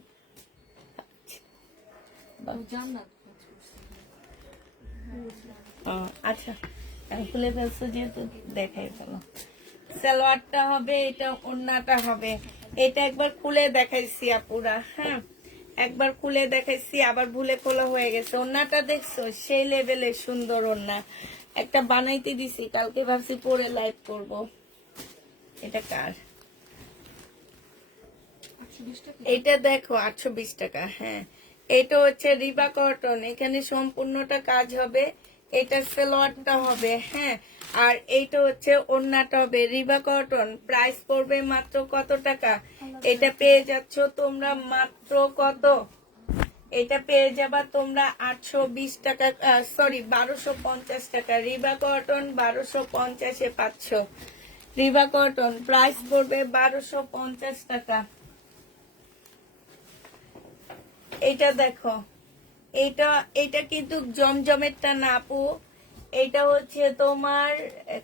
আচ্ছা আমি খুলে ফেলছো যেহেতু দেখাই ফেলো। সালোয়ারটা হবে, এটা ওড়নাটা হবে। এটা একবার খুলে দেখাইছি আপুরা, হ্যাঁ একবার খুলে দেখাইছি, আবার ভুলে খোলা হয়ে গেছে। ওড়নাটা দেখছো সেই লেভেলের সুন্দর ওড়না, একটা বানাইতে দিছি, কালকে ভাবছি পরে লাইভ করব। এটা কার? এটা দেখো 820 টাকা, হ্যাঁ এটা হচ্ছে রিবা কটন, এখানে সম্পূর্ণটা কাজ হবে। এটা সালোয়ারটা হবে, হ্যাঁ আর এইটা হচ্ছে ওড়নাটা হবে রিবা কটন। প্রাইস পড়বে মাত্র কত টাকা? এটা পেয়ে যাচ্ছ তোমরা মাত্র কত? এটা পেয়ে যাবা তোমরা 820 টাকা, সরি 1250 টাকা। রিবা কটন 1250-এ পাচ্ছ। রিবা কটন প্রাইস পড়বে 1250 টাকা। এটা দেখো, এটা কিন্তু জমজমেরটা না আপু, এটা হচ্ছে তোমার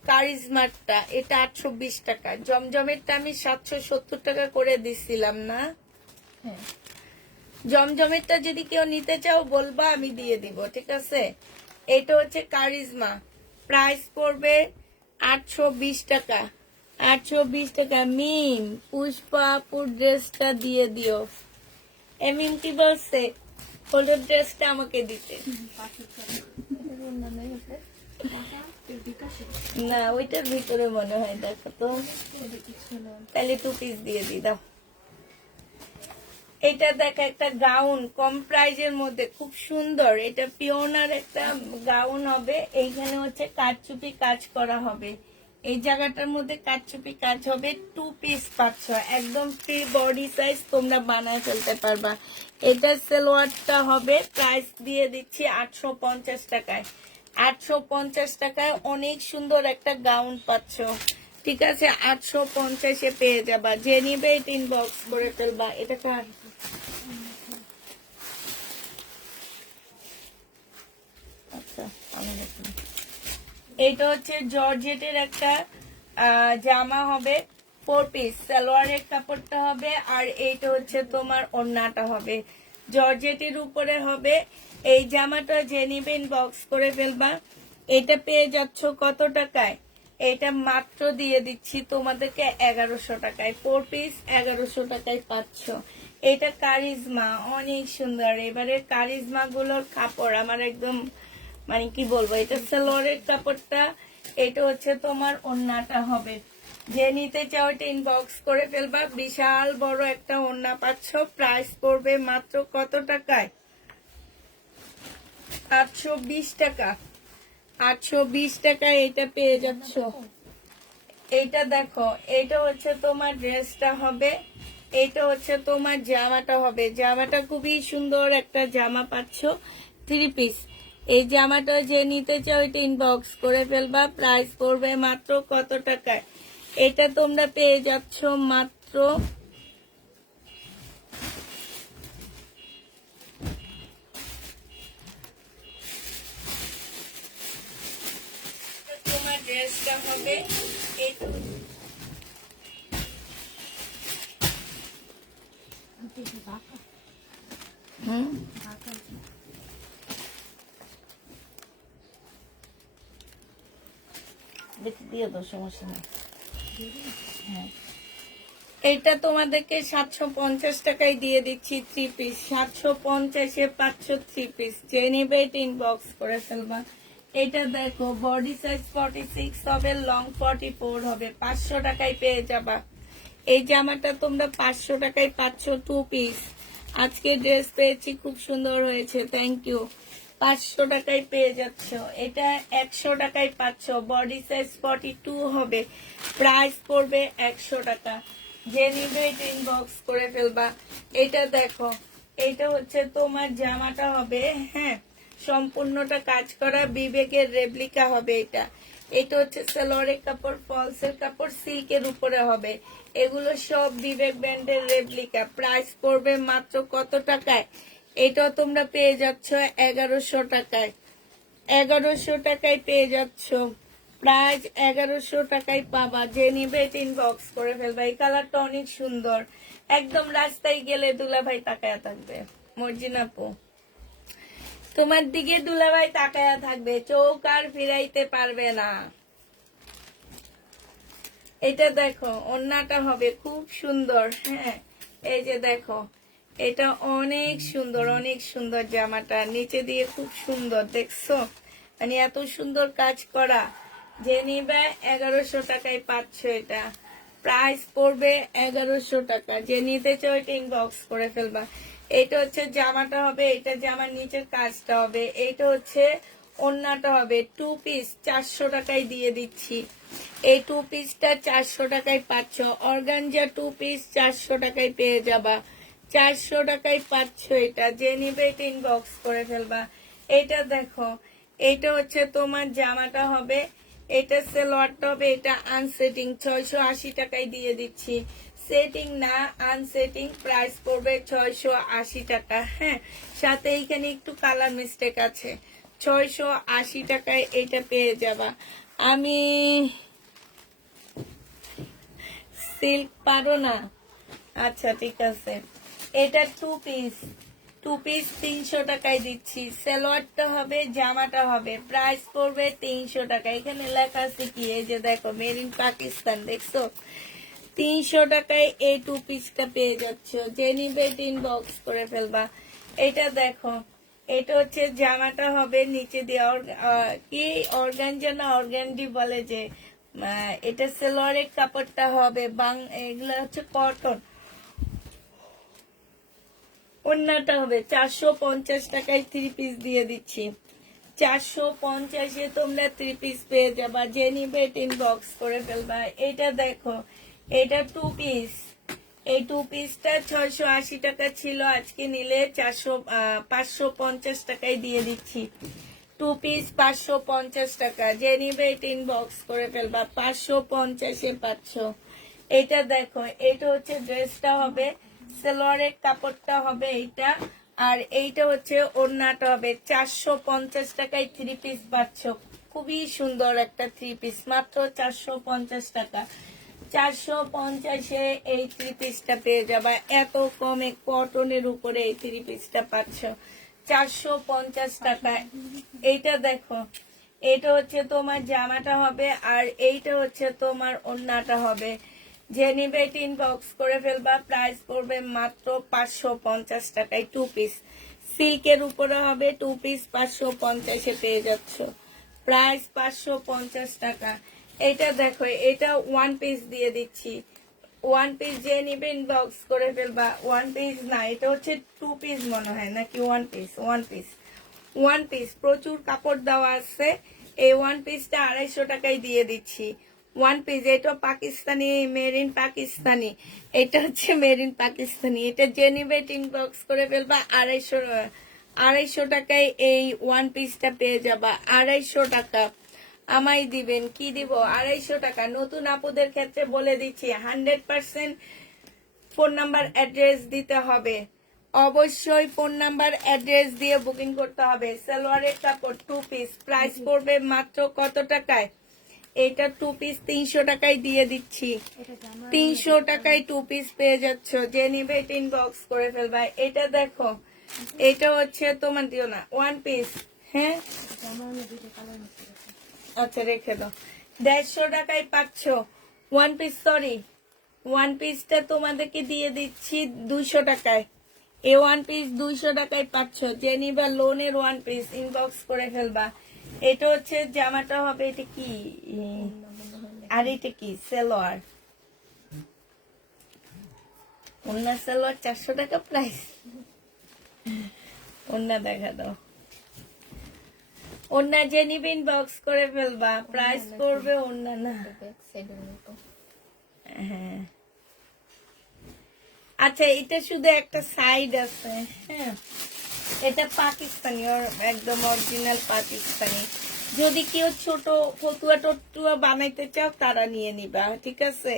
কারিজমারটা, এটা 820 টাকা। জমজমেরটা আমি 770 টাকা করে দিছিলাম না? হ্যাঁ জমজমেরটা যদি কেউ নিতে চাও বলবা, আমি দিয়ে দিব, ঠিক আছে। এটা হচ্ছে কারিজমা, প্রাইস পড়বে 820 টাকা। 820 টাকা। মিম পুষ্পা আপুর ড্রেসটা দিয়ে দিও। এমিম কি বলছে? হলুদ ড্রেসটা আমাকে দিতে। না ওইটার ভিতরে মনে হয়, দেখো তো, তাহলে 2 পিস দিয়ে দি দাও। এটা দেখো একটা গাউন কম প্রাইজের মধ্যে, খুব সুন্দর। এটা পিওনার একটা গাউন হবে, এইখানে হচ্ছে কারচুপি কাজ করা হবে, এই জায়গাটার মধ্যে কারচুপি কাজ হবে। 2 পিস পাচ্ছ, একদম ফ্রি বডি সাইজ, তোমরা বানায় ফেলতে পারবা। এটা সালোয়ারটা হবে, প্রাইস দিয়ে দিচ্ছি 850 টাকায়। 850 টাকায় অনেক সুন্দর একটা গাউন পাচ্ছ, ঠিক আছে। 850-এ পেয়ে যাবা, যে নিবে এটা ইনবক্স করে ফেলবা। এটা কার? আচ্ছা এইটা হচ্ছে জর্জেটের একটা জামা হবে, 4 পিস। সালোয়ারের কাপড়টা হবে, আর এইটা হচ্ছে তোমার ওড়নাটা হবে, জর্জেটের উপরে হবে। এই জামাটা যে নিবে ইনবক্স করে ফেলবা। এটা পেয়ে যাচ্ছ কত টাকায়? এটা মাত্র দিয়ে দিচ্ছি তোমাদেরকে 1100 টাকায়। 4 পিস 1100 টাকায় পাচ্ছ। এটা কারিজমা, অনেক সুন্দর। এবারে কারিজমা গুলোর কাপড় আমার একদম মানে কি বলবো, এটা সালোয়ারের কাপড়টা, এটা হচ্ছে তোমার ওড়নাটা হবে। যে নিতে চাও এটা ইনবক্স করে ফেলবা। বিশাল বড় একটা ওড়না পাচ্ছ, প্রাইস পড়বে মাত্র কত টাকায়? 820 টাকা। 820 টাকায় এটা পেয়ে যাচ্ছ। এইটা দেখো, এটা হচ্ছে তোমার ড্রেসটা হবে, এটা হচ্ছে তোমার জামাটা হবে। জামাটা খুবই সুন্দর একটা জামা পাচ্ছ, 3 পিস। এই জামাটা যে নিতে চাও এটা ইনবক্স করে ফেলবা। প্রাইস পড়বে মাত্র কত টাকায়? এটা তোমরা পেয়ে যাচ্ছ মাত্র ড্রেসটা হবে। এটা হুম দেখি দিয়ে দাও, সমস্যা নেই। হ্যাঁ, এইটা তোমাদেরকে 750 টাকায় দিয়ে দিচ্ছি 3 পিস। 750-এ 500 3 পিস। যে নিবে এটা ইনবক্স করে ফেলবা। এটা দেখো বডি সাইজ 46 হবে, লং 44 হবে। 500 টাকায় পেয়ে যাবা। এই জামাটা তোমরা 500 টাকায় পাচ্ছ 2 পিস। আজকে ড্রেস পেয়েছি, খুব সুন্দর হয়েছে, থ্যাংক ইউ। 500 টাকায় পেয়ে যাচ্ছ। এটা 100 টাকায় পাচ্ছ। বডি সাইজ 42 হবে, প্রাইস পড়বে 100 টাকা। যে নিবে এটা ইনবক্স করে ফেলবা। এটা দেখো, এটা হচ্ছে তোমার জামাটা হবে, হ্যাঁ, সম্পূর্ণটা কাজ করা বিবেকের রেপ্লিকা হবে। এটা হচ্ছে সালোয়ারের কাপড়, ফলসের কাপড়, সিল্কের উপরে হবে। এগুলো সব বিবেক ব্র্যান্ডের রেপ্লিকা। প্রাইস পড়বে মাত্র কত টাকায়? এটাও তোমরা পেয়ে যাচ্ছ 1100 টাকায়। 1100 টাকায় পেয়ে যাচ্ছ। প্রাইস 1100 টাকায় পাবা। যে নিবে এটা ইনবক্স করে ফেলবা। এই কালারটা অনেক সুন্দর, একদম রাস্তায় গেলে দুলাভাই তাকায়া থাকবে। মর্জিনা আপু, তোমার দিকে দুলাভাই তাকায়া থাকবে, চোখ আর ফিরাইতে পারবে না। এটা দেখো, ওড়নাটা হবে খুব সুন্দর, হ্যাঁ, এই যে দেখো, এটা অনেক সুন্দর, অনেক সুন্দর জামাটা, নিচে দিয়ে খুব সুন্দর, দেখছো, মানে এত সুন্দর কাজ করা। যে নিবে 1100 টাকায় পাচ্ছ। এটা প্রাইস পড়বে 1100 টাকা। যে নিতে চাও এটা ইনবক্স করে ফেলবা। এটা হচ্ছে জামাটা হবে, এটা জামার নিচের কাজটা হবে। এইটা হচ্ছে ওড়নাটা হবে। 2 পিস 400 টাকায় দিয়ে দিচ্ছি। এই 2 পিসটা 400 টাকায় পাচ্ছ। অর্গানজা 2 পিস 400 টাকায় পেয়ে যাবা। 400 টাকায় পাচ্ছ এটা। যে নিবে এটা ইনবক্স করে ফেলবা। এটা দেখো, এটা হচ্ছে তোমার জামাটা হবে, এটা সালোয়ারটা হবে। এটা আনসেটিং 680 টাকায় দিয়ে দিচ্ছি। সেটিং না, আনসেটিং। প্রাইস পড়বে 680 টাকা। হ্যাঁ, সাথে এইখানে একটু কালার মিস্টেক আছে। 680 টাকায় এটা পেয়ে যাবা। আমি সিল্ক পারো না, আচ্ছা ঠিক আছে। এটা 2 পিস, 2 পিস 300 টাকায় দিচ্ছি। সালোয়ারটা হবে, জামাটা হবে। প্রাইস পড়বে 300 টাকা। এখানে লেখা আছে কি, এই যে দেখো, মেড ইন পাকিস্তান, দেখছো। 300 টাকায় এই 2 পিসটা পেয়ে যাচ্ছ। যে নিবে ইনবক্স করে ফেলবা। এটা দেখো, এটা হচ্ছে জামাটা হবে, নিচে দিয়ে কি অর্গানজা না অর্গানডি বলে যে, এটা সালোয়ারের কাপড়টা হবে, এগুলো হচ্ছে কটন। ওড়নাটা হবে 450 টাকায় 3 পিস দিয়ে দিচ্ছি। 450-এ তোমরা 3 পিস পেয়ে যাবা। যে নিবে ইনবক্স করে ফেলবা। এটা দেখো, এটা 2 পিস। এই 2 পিসটা 680 টাকা ছিল, আজকে নিলে 550 টাকায় দিয়ে দিচ্ছি। 2 পিস 550 টাকা। যে নিবে ইনবক্স করে ফেলবা। 550-এ পাচ্ছ। এটা দেখো, এটা হচ্ছে ড্রেসটা হবে, সালোয়ারের কাপড়টা হবে এইটা, আর এইটা হচ্ছে ওড়নাটা হবে। 450 টাকায় 3 পিস পাচ্ছ। খুবই সুন্দর একটা 3 পিস, মাত্র 450 টাকা। 450-এ এই 3 পিসটা পেয়ে যাবা। এত কমে কটনের উপরে এই 3 পিসটা পাচ্ছ 450 টাকায়। এইটা দেখো, এটা হচ্ছে তোমার জামাটা হবে, আর এইটা হচ্ছে তোমার ওড়নাটা হবে। যে নিবে ইনবক্স করে ফেলবা। প্রাইস পড়বে মাত্র 550 টাকায় 2 পিস। সিল্কের উপরে হবে, 2 পিস 550-এ পেয়ে যাচ্ছ। প্রাইস 550 টাকা। এটা দেখো, এটা 1 পিস দিয়ে দিচ্ছি। 1 পিস যে নিবে ইনবক্স করে ফেলবা। 1 পিস না, এটা হচ্ছে 2 পিস মনে হয়, নাকি 1 পিস? 1 piece, 1 piece. প্রচুর কাপড় দেওয়া আছে। এই 1 পিসটা 250 টাকায় দিয়ে দিচ্ছি। 1 পিস, এটা পাকিস্তানি, মেড ইন পাকিস্তানি। এটা হচ্ছে মেড ইন পাকিস্তানি। এটা যে নিবে ইনবক্স করে ফেলবা। 250 টাকায় এই 1 পিসটা পেয়ে যাবা। 250 টাকা আমায় দিবেন, কি দিব? 250 টাকা। নতুন আপুদের ক্ষেত্রে বলে দিচ্ছি, 100% ফোন নাম্বার অ্যাড্রেস দিতে হবে। অবশ্যই ফোন নাম্বার অ্যাড্রেস দিয়ে বুকিং করতে হবে। সালোয়ারের কাপড় 2 পিস, প্রাইস পড়বে মাত্র কত টাকায়? এটা 2 পিস 300 টাকায় দিয়ে দিচ্ছি। এটা জামা 300 টাকায় 2 পিস পেয়ে যাচ্ছ, যে নিবে এটা ইনবক্স করে ফেলবা। এটা দেখো, এটা হচ্ছে তোমার দিও না 1 পিস। হ্যাঁ জামার মধ্যে দুটো কালার মিক্স আছে। আচ্ছা রেখে দাও। 150 টাকায় পাচ্ছ 1 পিস, সরি 1 পিসটা তোমাদেরকে দিয়ে দিচ্ছি 200 টাকায়। এই 1 পিস 200 টাকায় পাচ্ছ, যে নিবা লোনের 1 পিস ইনবক্স করে ফেলবা। এটা হচ্ছে জামাটা হবে, এটা কি আর এটা কি সালোয়ার, ওন্না সালোয়ার 400 টাকা প্রাইস। ওন্না দেখা দাও, ওন্না যে নিবে ইনবক্স করে ফেলবা, প্রাইস করবে ওন্না না। ব্যাক সাইডের মতো। হ্যাঁ আচ্ছা, এটা শুধু একটা সাইড আছে। হ্যাঁ এটা পাকিস্তানি, একদম অরিজিনাল পাকিস্তানি। যদি কেউ ছোট ফতুয়া টতুয়া বানাইতে চাও তারা নিয়ে নিবা, ঠিক আছে।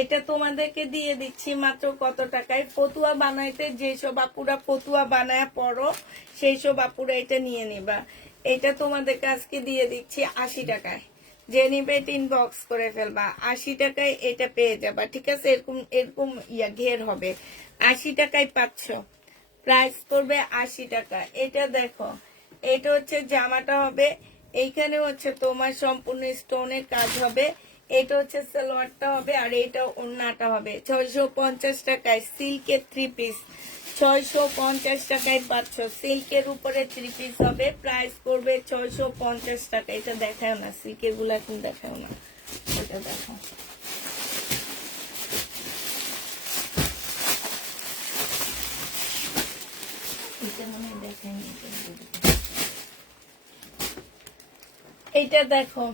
এটা তোমাদেরকে দিয়ে দিচ্ছি মাত্র কত টাকায়। ফতুয়া বানাইতে যেসব আপুরা ফতুয়া বানায় পড়ো, সেই সব আপুরা এটা নিয়ে নিবা। এটা তোমাদেরকে আজকে দিয়ে দিচ্ছি 80 টাকায়। যে নিবে ইনবক্স করে ফেলবা, 80 টাকায় এটা পেয়ে যাবা, ঠিক আছে। এরকম এরকম ঘের হবে, 80 টাকায় পাচ্ছ, প্রাইস করবে 80 টাকা। এটা দেখো, এটা হচ্ছে জামাটা হবে, এইখানে হচ্ছে তোমার সম্পূর্ণ স্টোনের কাজ হবে। এটা হচ্ছে সালোয়ারটা হবে, আর এটা ওড়নাটা হবে। 650 টাকায় সিল্কের 3 পিস, 650 টাকায় পাচ্ছ। সিল্কের উপরে 3 পিস হবে, প্রাইস করবে 650 টাকা। এটা দেখাও না, সিল্কের গুলা এখন দেখাও না, এটা দেখো। এটা মনে হয় দেখায়নি, এটা দেখো।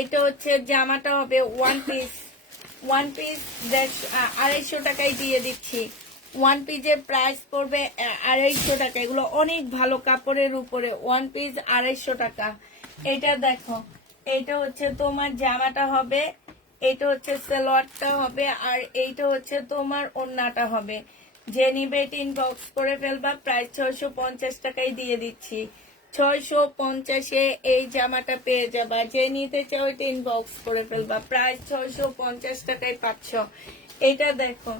এটা হচ্ছে জামাটা হবে 1 পিস, 1 পিস 250 টাকায় দিয়ে দিচ্ছি। 1 পিসের প্রাইস পড়বে 250 টাকা। এগুলো অনেক ভালো কাপড়ের উপরে, 1 পিস 250 টাকা। এটা দেখো, এটা হচ্ছে তোমার জামাটা হবে, এটা হচ্ছে সালোয়ারটা হবে, আর এইটা হচ্ছে তোমার ওড়নাটা হবে। যে নিবে এটা ইনবক্স করে ফেলবা, প্রাইস 650 টাকায় দিয়ে দিচ্ছি। 650-এ এই জামাটা পেয়ে যাবা। যে নিতে চাও এটা ইনবক্স করে ফেলবা, প্রাইস 650 টাকায় পাচ্ছ। এটা দেখো,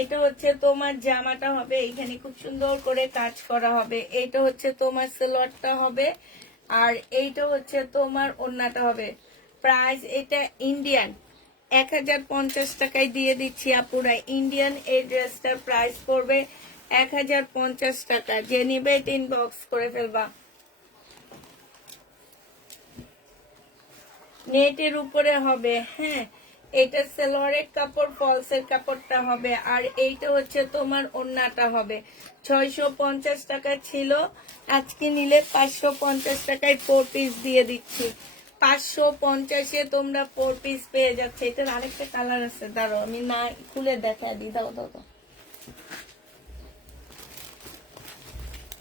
এটা হচ্ছে তোমার জামাটা হবে, এখানে খুব সুন্দর করে কাজ করা হবে। এটা হচ্ছে তোমার সালোয়ারটা হবে, আর এইটা হচ্ছে তোমার ওড়নাটা হবে। প্রাইস এটা ইন্ডিয়ান 1050 টাকায় দিয়ে দিচ্ছি আপুরা। ইন্ডিয়ান এই ড্রেসটার প্রাইস পড়বে 1050 টাকা। যে নিবে এটা ইনবক্স করে ফেলবা। নেটের উপরে হবে। হ্যাঁ এটা সালোয়ারের কাপড়, ফলসের কাপড়টা হবে, আর এইটা হচ্ছে তোমার ওড়নাটা হবে। 650 টাকা ছিল, আজকে নিলে 550 টাকায় 4 পিস দিয়ে দিচ্ছি। 550-এ তোমরা 4 পিস পেয়ে যাচ্ছে। এটার আরেকটা কালার আছে, দাঁড়াও আমি না খুলে দেখা দিই। দাও দাও দাও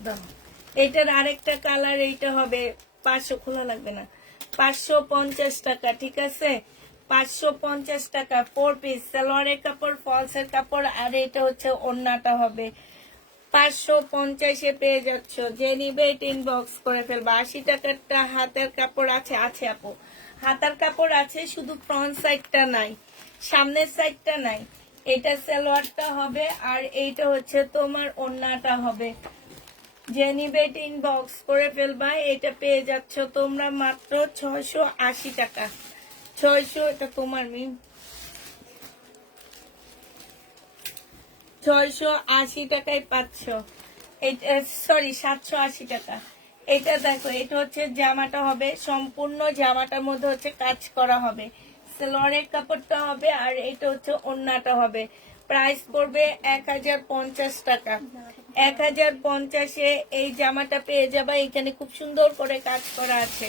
দাও। এটার আরেকটা কালার এইটা হবে, 500, খোলা লাগবে না, 550 টাকা, ঠিক আছে। 550 টাকা 4 পিস, সালোয়ারের কাপড়, ফলসের কাপড়, আর এটা হচ্ছে ওড়নাটা হবে। 550-এ পেয়ে যাচ্ছ। যে নিবে এটা ইনবক্স করে ফেলবা। 80 টাকারটা হাতের কাপড় আছে, আছে আপু হাতার কাপড় আছে, শুধু ফ্রন্ট সাইডটা নাই, সামনের সাইডটা নাই। এটা সালোয়ারটা হবে, আর এইটা হচ্ছে তোমার ওড়নাটা হবে। যে নিবে এটা ইনবক্স করে ফেলবা। এটা পেয়ে যাচ্ছ তোমরা মাত্র 680 টাকা। 600, এটা তোমার মিম, 680 টাকায় পাচ্ছ। এটা সরি 780 টাকা। এটা দেখো, এটা হচ্ছে জামাটা হবে, সম্পূর্ণ জামাটার মধ্যে হচ্ছে কাজ করা হবে। সালোয়ারের কাপড়টা হবে, আর এটা হচ্ছে ওড়নাটা হবে। প্রাইস পড়বে 1050 টাকা। 1050-এ এই জামাটা পেয়ে যাবা। এখানে খুব সুন্দর করে কাজ করা আছে।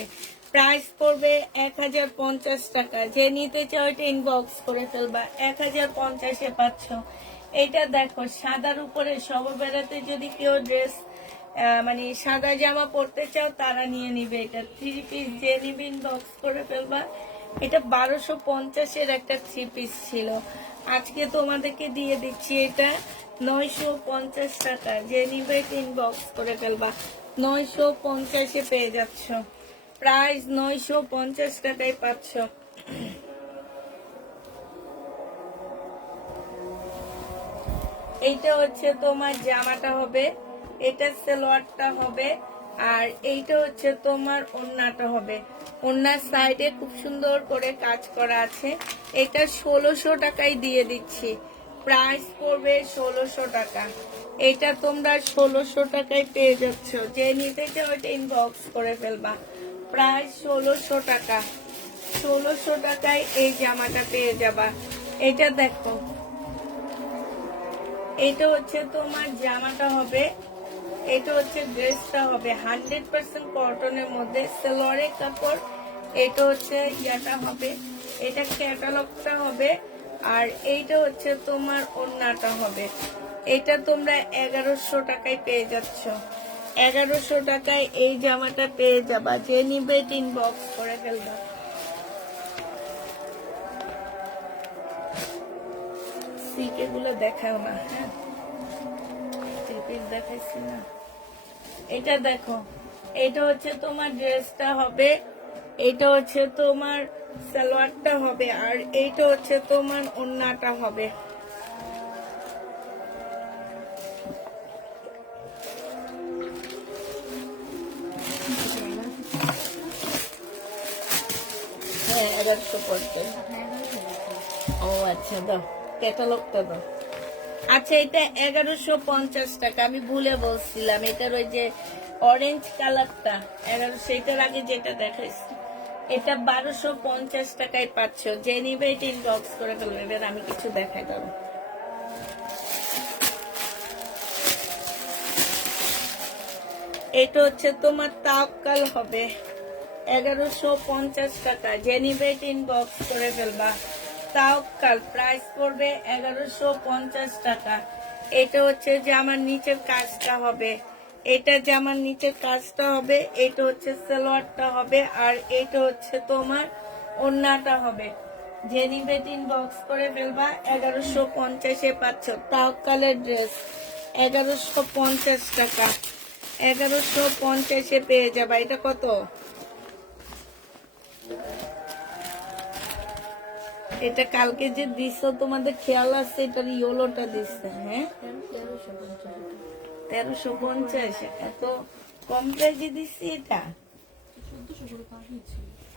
প্রাইস পড়বে 1050 টাকা। যে নিতে চাও এটা ইনবক্স করে ফেলবা। 1050-এ পাচ্ছ। এটা দেখো, সাদার উপরে সবে বেড়াতে যদি কেউ ড্রেস মানে সাদা জামা পরতে চাও তারা নিয়ে নিবে। এটা 3 পিস, যে নিবে ইনবক্স করে ফেলবা। এটা 1250-এর একটা 3 পিস ছিল, আজকে তোমাদেরকে দিয়ে দিচ্ছি এটা 950 টাকা। যে নিবে ইনবক্স করে ফেলবা, 950-এ পেয়ে যাচ্ছ। প্রাইস 950 টাকায় পাচ্ছ। এইটা হচ্ছে তোমার জামাটা হবে, এটা সালোয়ারটা হবে, আর এইটা হচ্ছে তোমার ওড়নাটা হবে। ওড়নার সাইডে খুব সুন্দর করে কাজ করা আছে। এটা 1600 টাকায় দিয়ে দিচ্ছি, প্রাইস পড়বে 1600 টাকা। এটা তোমরা 1600 টাকায় পেয়ে যাচ্ছ, যে নিতে চাও ওইটা ইনবক্স করে ফেলবা। প্রাইস 1600 টাকা, 1600 টাকায় এই জামাটা পেয়ে যাবা। এটা দেখো, এটা হচ্ছে তোমার জামাটা হবে, এটা হচ্ছে ড্রেসটা হবে 100% কটনের মধ্যে, সালোয়ারের কাপড়। এটা হচ্ছে ইয়াটা হবে, এটা ক্যাটালগটা হবে, আর এইটা হচ্ছে তোমার ওড়নাটা হবে। এটা তোমরা 1100 টাকায় পেয়ে যাচ্ছ, 1100 টাকায় এই জামাটা পেয়ে যাবা। যে নিবে ইনবক্স করে ফেলবা। সিকে গুলো দেখাও না, হ্যাঁ দেখাইছি না। এটা দেখো, এটা হচ্ছে তোমার ড্রেসটা হবে, এটা হচ্ছে তোমার সালোয়ারটা হবে, আর এইটা হচ্ছে তোমার ওড়নাটা হবে। হ্যাঁ 1150। ও আচ্ছা, দাও ক্যাটালগটা দাও। আচ্ছা, এটা 1150 টাকা, আমি ভুলে বলছিলাম। এটার ওই যে অরেঞ্জ কালারটা 1100, এটার আগে যেটা দেখাইছি এটা 1250 টাকায় পাচ্ছ। যে নিবে এটা ইনবক্স করে ফেলবে। এবার আমি কিছু দেখাই দেবো। এটা হচ্ছে তোমার তাওয়াক্কাল হবে, 1150 টাকা। যে নিবে এটা ইনবক্স করে ফেলবা। তাওয়াক্কাল প্রাইস পড়বে 1150 টাকা। এটা হচ্ছে যে আমার নিচের কাজটা হবে, এটা যে আমার নিচের কাজটা হবে, এটা হচ্ছে সালোয়ারটা হবে, আর এটা হচ্ছে তোমার ওড়নাটা হবে। যে নিবে ইনবক্স করে ফেলবা। 1150-এ পাচ্ছ তাওয়াক্কালের ড্রেস, 1150 টাকা, 1150-এ পেয়ে যাবা। এটা কত? এটা কালকে যে দিচ্ছ তোমাদের খেয়াল আছে, এটার ইয়েলোটা দিচ্ছে। হ্যাঁ 1350, এত কম প্রাইজে দিচ্ছি। এটা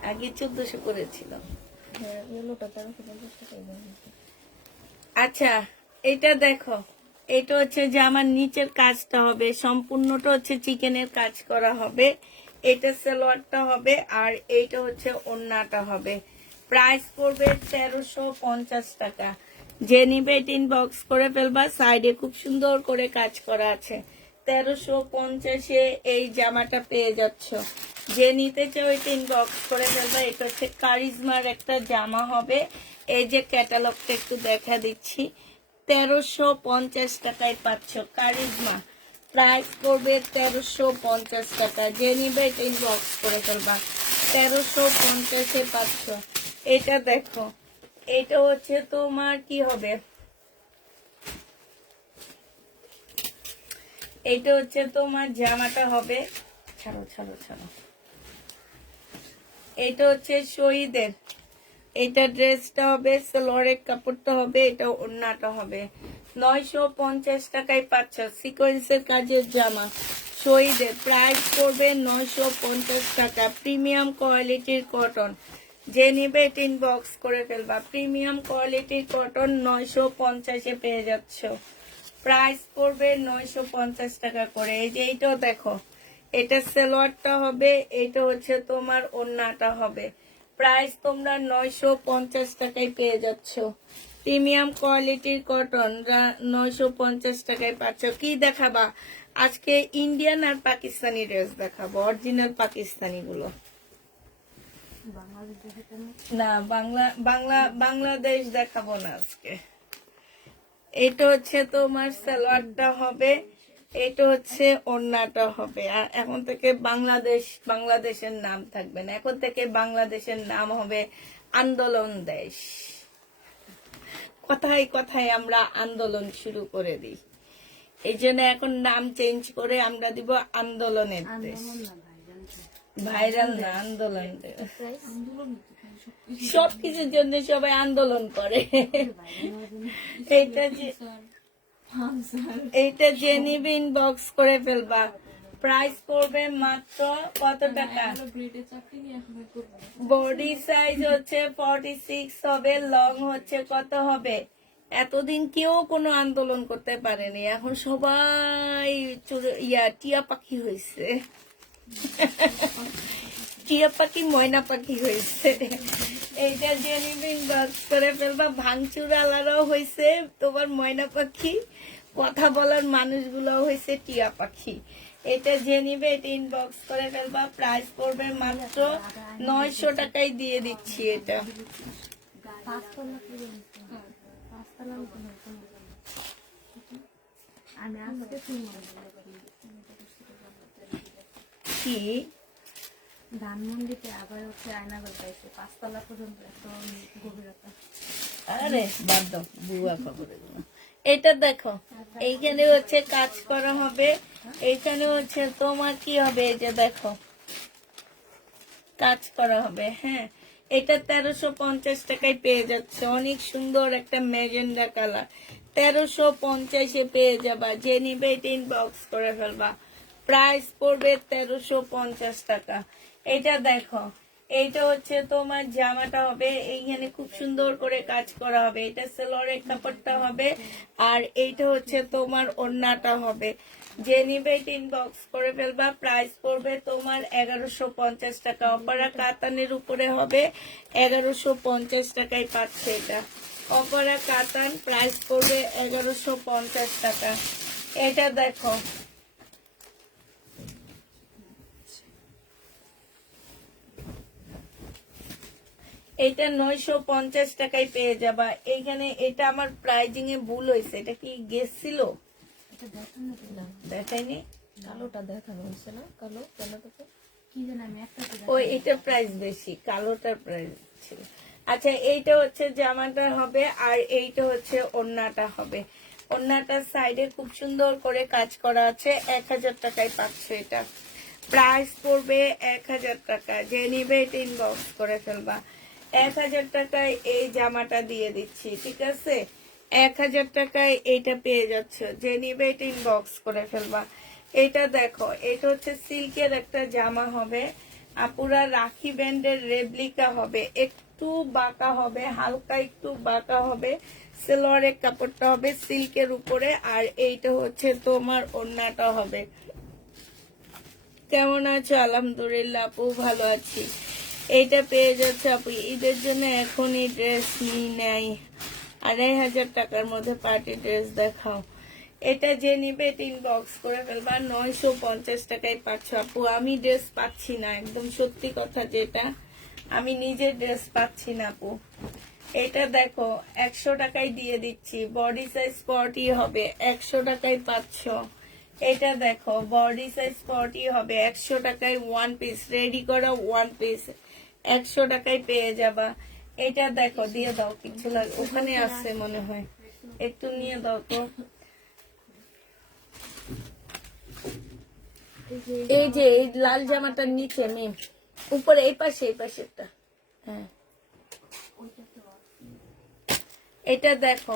আগে 1400 করেছিল। আচ্ছা, এটা দেখো, এটা হচ্ছে যে আমার নিচের কাজটা হবে, সম্পূর্ণটা হচ্ছে চিকেনের কাজ করা হবে। এটা সালোয়ারটা হবে, আর এইটা হচ্ছে ওড়নাটা হবে। প্রাইস পড়বে 1350 টাকা। যে নিবে ইনবক্স করে ফেলবা। সাইডে খুব সুন্দর করে কাজ করা আছে। 1350-এ এই জামাটা পেয়ে যাচ্ছ। যে নিতে চাও এটা ইনবক্স করে ফেলবা। এটা হচ্ছে কারিজমার একটা জামা হবে। এই যে ক্যাটালগটা একটু দেখা দিচ্ছি, 1350 টাকায় পাচ্ছ কারিজমা। প্রাইস করবে 1350 টাকা। যে নিবে এটা ইনবক্স করে ফেলবা। 1350-এ পাচ্ছ। এটা দেখো, এটা হচ্ছে তোমার কি হবে, এটা হচ্ছে তোমার জামাটা হবে। ছাড়ো ছাড়ো ছাড়ো। এটা হচ্ছে শহীদের, এটা ড্রেসটা হবে, সালোয়ারের কাপড়টা হবে, এটা ওড়নাটা হবে। 950 টাকায় পাচ্ছ সিকোয়েন্সের কাজের জামা শহীদের। প্রাইস পড়বে 950 টাকা। প্রিমিয়াম কোয়ালিটির কটন। যে নিবে এটা ইনবক্স করে ফেলবা। প্রিমিয়াম কোয়ালিটির কটন 950-এ পেয়ে যাচ্ছ। প্রাইস পড়বে 950 টাকা করে। এই যে এইটাও দেখো, এটা সালোয়ারটা হবে, এটা হচ্ছে তোমার ওড়নাটা হবে। প্রাইস তোমরা 950 টাকায় পেয়ে যাচ্ছ। প্রিমিয়াম কোয়ালিটির কটন 950 টাকায় পাচ্ছ। কি দেখাবা আজকে? ইন্ডিয়ান আর পাকিস্তানি ড্রেস দেখাবো, অরিজিনাল পাকিস্তানি গুলো না। বাংলাদেশ দেখাবো না আজকে। এটা হচ্ছে তোমার সালোয়ারটা হবে, এটা হচ্ছে ওড়নাটা হবে। আর এখন থেকে বাংলাদেশের নাম থাকবে না, এখন থেকে বাংলাদেশের নাম হবে আন্দোলন দেশ। কথায় কথায় আমরা আন্দোলন শুরু করে দিই, এই জন্য এখন নাম চেঞ্জ করে আমরা দিব আন্দোলনের দেশ। ভাইরাল না, আন্দোলন। প্রাইস সবকিছুর জন্য সবাই আন্দোলন করে। এইটা যে এইটা যে নিবে ইনবক্স করে ফেলবা। প্রাইস পড়বে মাত্র কত টাকা? বডি সাইজ হচ্ছে 46 হবে, লং হচ্ছে কত হবে? এতদিন কেউ কোনো আন্দোলন করতে পারেনি, এখন সবাই টিয়া পাখি হয়েছে। টিয়া পাখি ময়না পাখি হয়েছে। এইটা যে নিবে ইনবক্স করে ফেলবা। ভাঙচুর আলারাও হয়েছে তোমার ময়না পাখি, কথা বলার মানুষগুলো হয়েছে টিয়া পাখি। এটা যে নিবে এটা ইনবক্স করে ফেলবা। প্রাইস পড়বে মাত্র 900 টাকায় দিয়ে দিচ্ছি এটা। পাঁচতলা করে নিতে হবে। পাঁচতলা আমি আজকে কি ধানমন্ডিতে আবার হচ্ছে আয়নাগর পাইছে 5 তলা পর্যন্ত এত গভীরতা। আরে বাদ দাও, বুয়া খবরে। এটা দেখো, এইখানে হচ্ছে কাজ করা হবে, এইখানে হচ্ছে তোমার কি হবে, এই যে দেখো কাজ করা হবে। হ্যাঁ, এটা 1350 টাকায় পেয়ে যাচ্ছে। অনেক সুন্দর একটা ম্যাজেন্ডা কালার, 1350-এ পেয়ে যাবা। যে নিবে এটা ইনবক্স করে ফেলবা। প্রাইস পড়বে 1350 টাকা। এটা দেখো, এইটা হচ্ছে তোমার জামাটা হবে, এইখানে খুব সুন্দর করে কাজ করা হবে। এটা সেলোয়ারের কাপড়টা হবে, আর এইটা হচ্ছে তোমার ওড়নাটা হবে। যে নিবে এটা ইনবক্স করে ফেলবা। প্রাইস পড়বে তোমার 1150 টাকা। অপারা কাতানের উপরে হবে, 1150 টাকায় পাচ্ছে এটা। অপারা কাতান, প্রাইস পড়বে 1150 টাকা। এটা দেখো, এটা 950 টাকায় পেয়ে যাবা। এইখানে এটা আমার প্রাইজিং এ ভুল হয়েছে, এটা কি গেছিল এটা দেখানো ছিল দেখাইনি? কালোটা দেখানো হয়েছে না, কালো কালোটাতে কি জানি আমি একটা ওই এটা প্রাইস বেশি, কালোটার প্রাইস ছিল। আচ্ছা, এইটা হচ্ছে জামাটা হবে, আর এইটা হচ্ছে ওড়নাটা হবে। ওড়নাটার সাইডে খুব সুন্দর করে কাজ করা আছে। 1000 টাকায় পাচ্ছে এটা। প্রাইস পড়বে 1000 টাকা। যে নিবে এটা ইনবক্স করে ফেলবা। 1000 টাকায় এই জামাটা দিয়ে দিচ্ছি, ঠিক আছে? 1000 টাকায় এইটা পেয়ে যাচ্ছ। যে নিবে এটা ইনবক্স করে ফেলবা। এটা দেখো, এটা হচ্ছে সিল্কের একটা জামা হবে, আপুরা রাখি ব্যান্ডের রেপ্লিকা হবে, একটু বাঁকা হবে, হালকা একটু বাঁকা হবে। সেলোয়ারের কাপড়টা হবে সিল্কের উপরে, আর এইটা হচ্ছে তোমার ওড়নাটা হবে। কেমন আছো? আলহামদুলিল্লাহ আপু, ভালো আছি। এইটা পেয়ে যাচ্ছে আপু। ঈদের জন্য এখনই ড্রেস নিই নাই, 2500 টাকার মধ্যে পার্টি ড্রেস দেখাও। এটা যে নিবে এটা ইনবক্স করে ফেলবা। 950 টাকায় পাচ্ছ আপু। আমি ড্রেস পাচ্ছি না, একদম সত্যি কথা যেটা, আমি নিজে ড্রেস পাচ্ছি না আপু। এটা দেখো, 100 টাকায় দিয়ে দিচ্ছি। বডি সাইজ 40 হবে, 100 টাকায় পাচ্ছ। এটা দেখো, বডি সাইজ 40 হবে, 100 টাকায় ওয়ান পিস রেডি করা, ওয়ান পিস 100 টাকায় পেয়ে যাবা। এটা দেখো, দিয়ে দাও, কিছু লাগে ওখানে আছে মনে হয়, একটু নিয়ে দাও তো। এই যে এই লাল জামাটার নিচে মেম, উপরে এই পাশে, এই পাশেরটা। হ্যাঁ, এটা দেখো,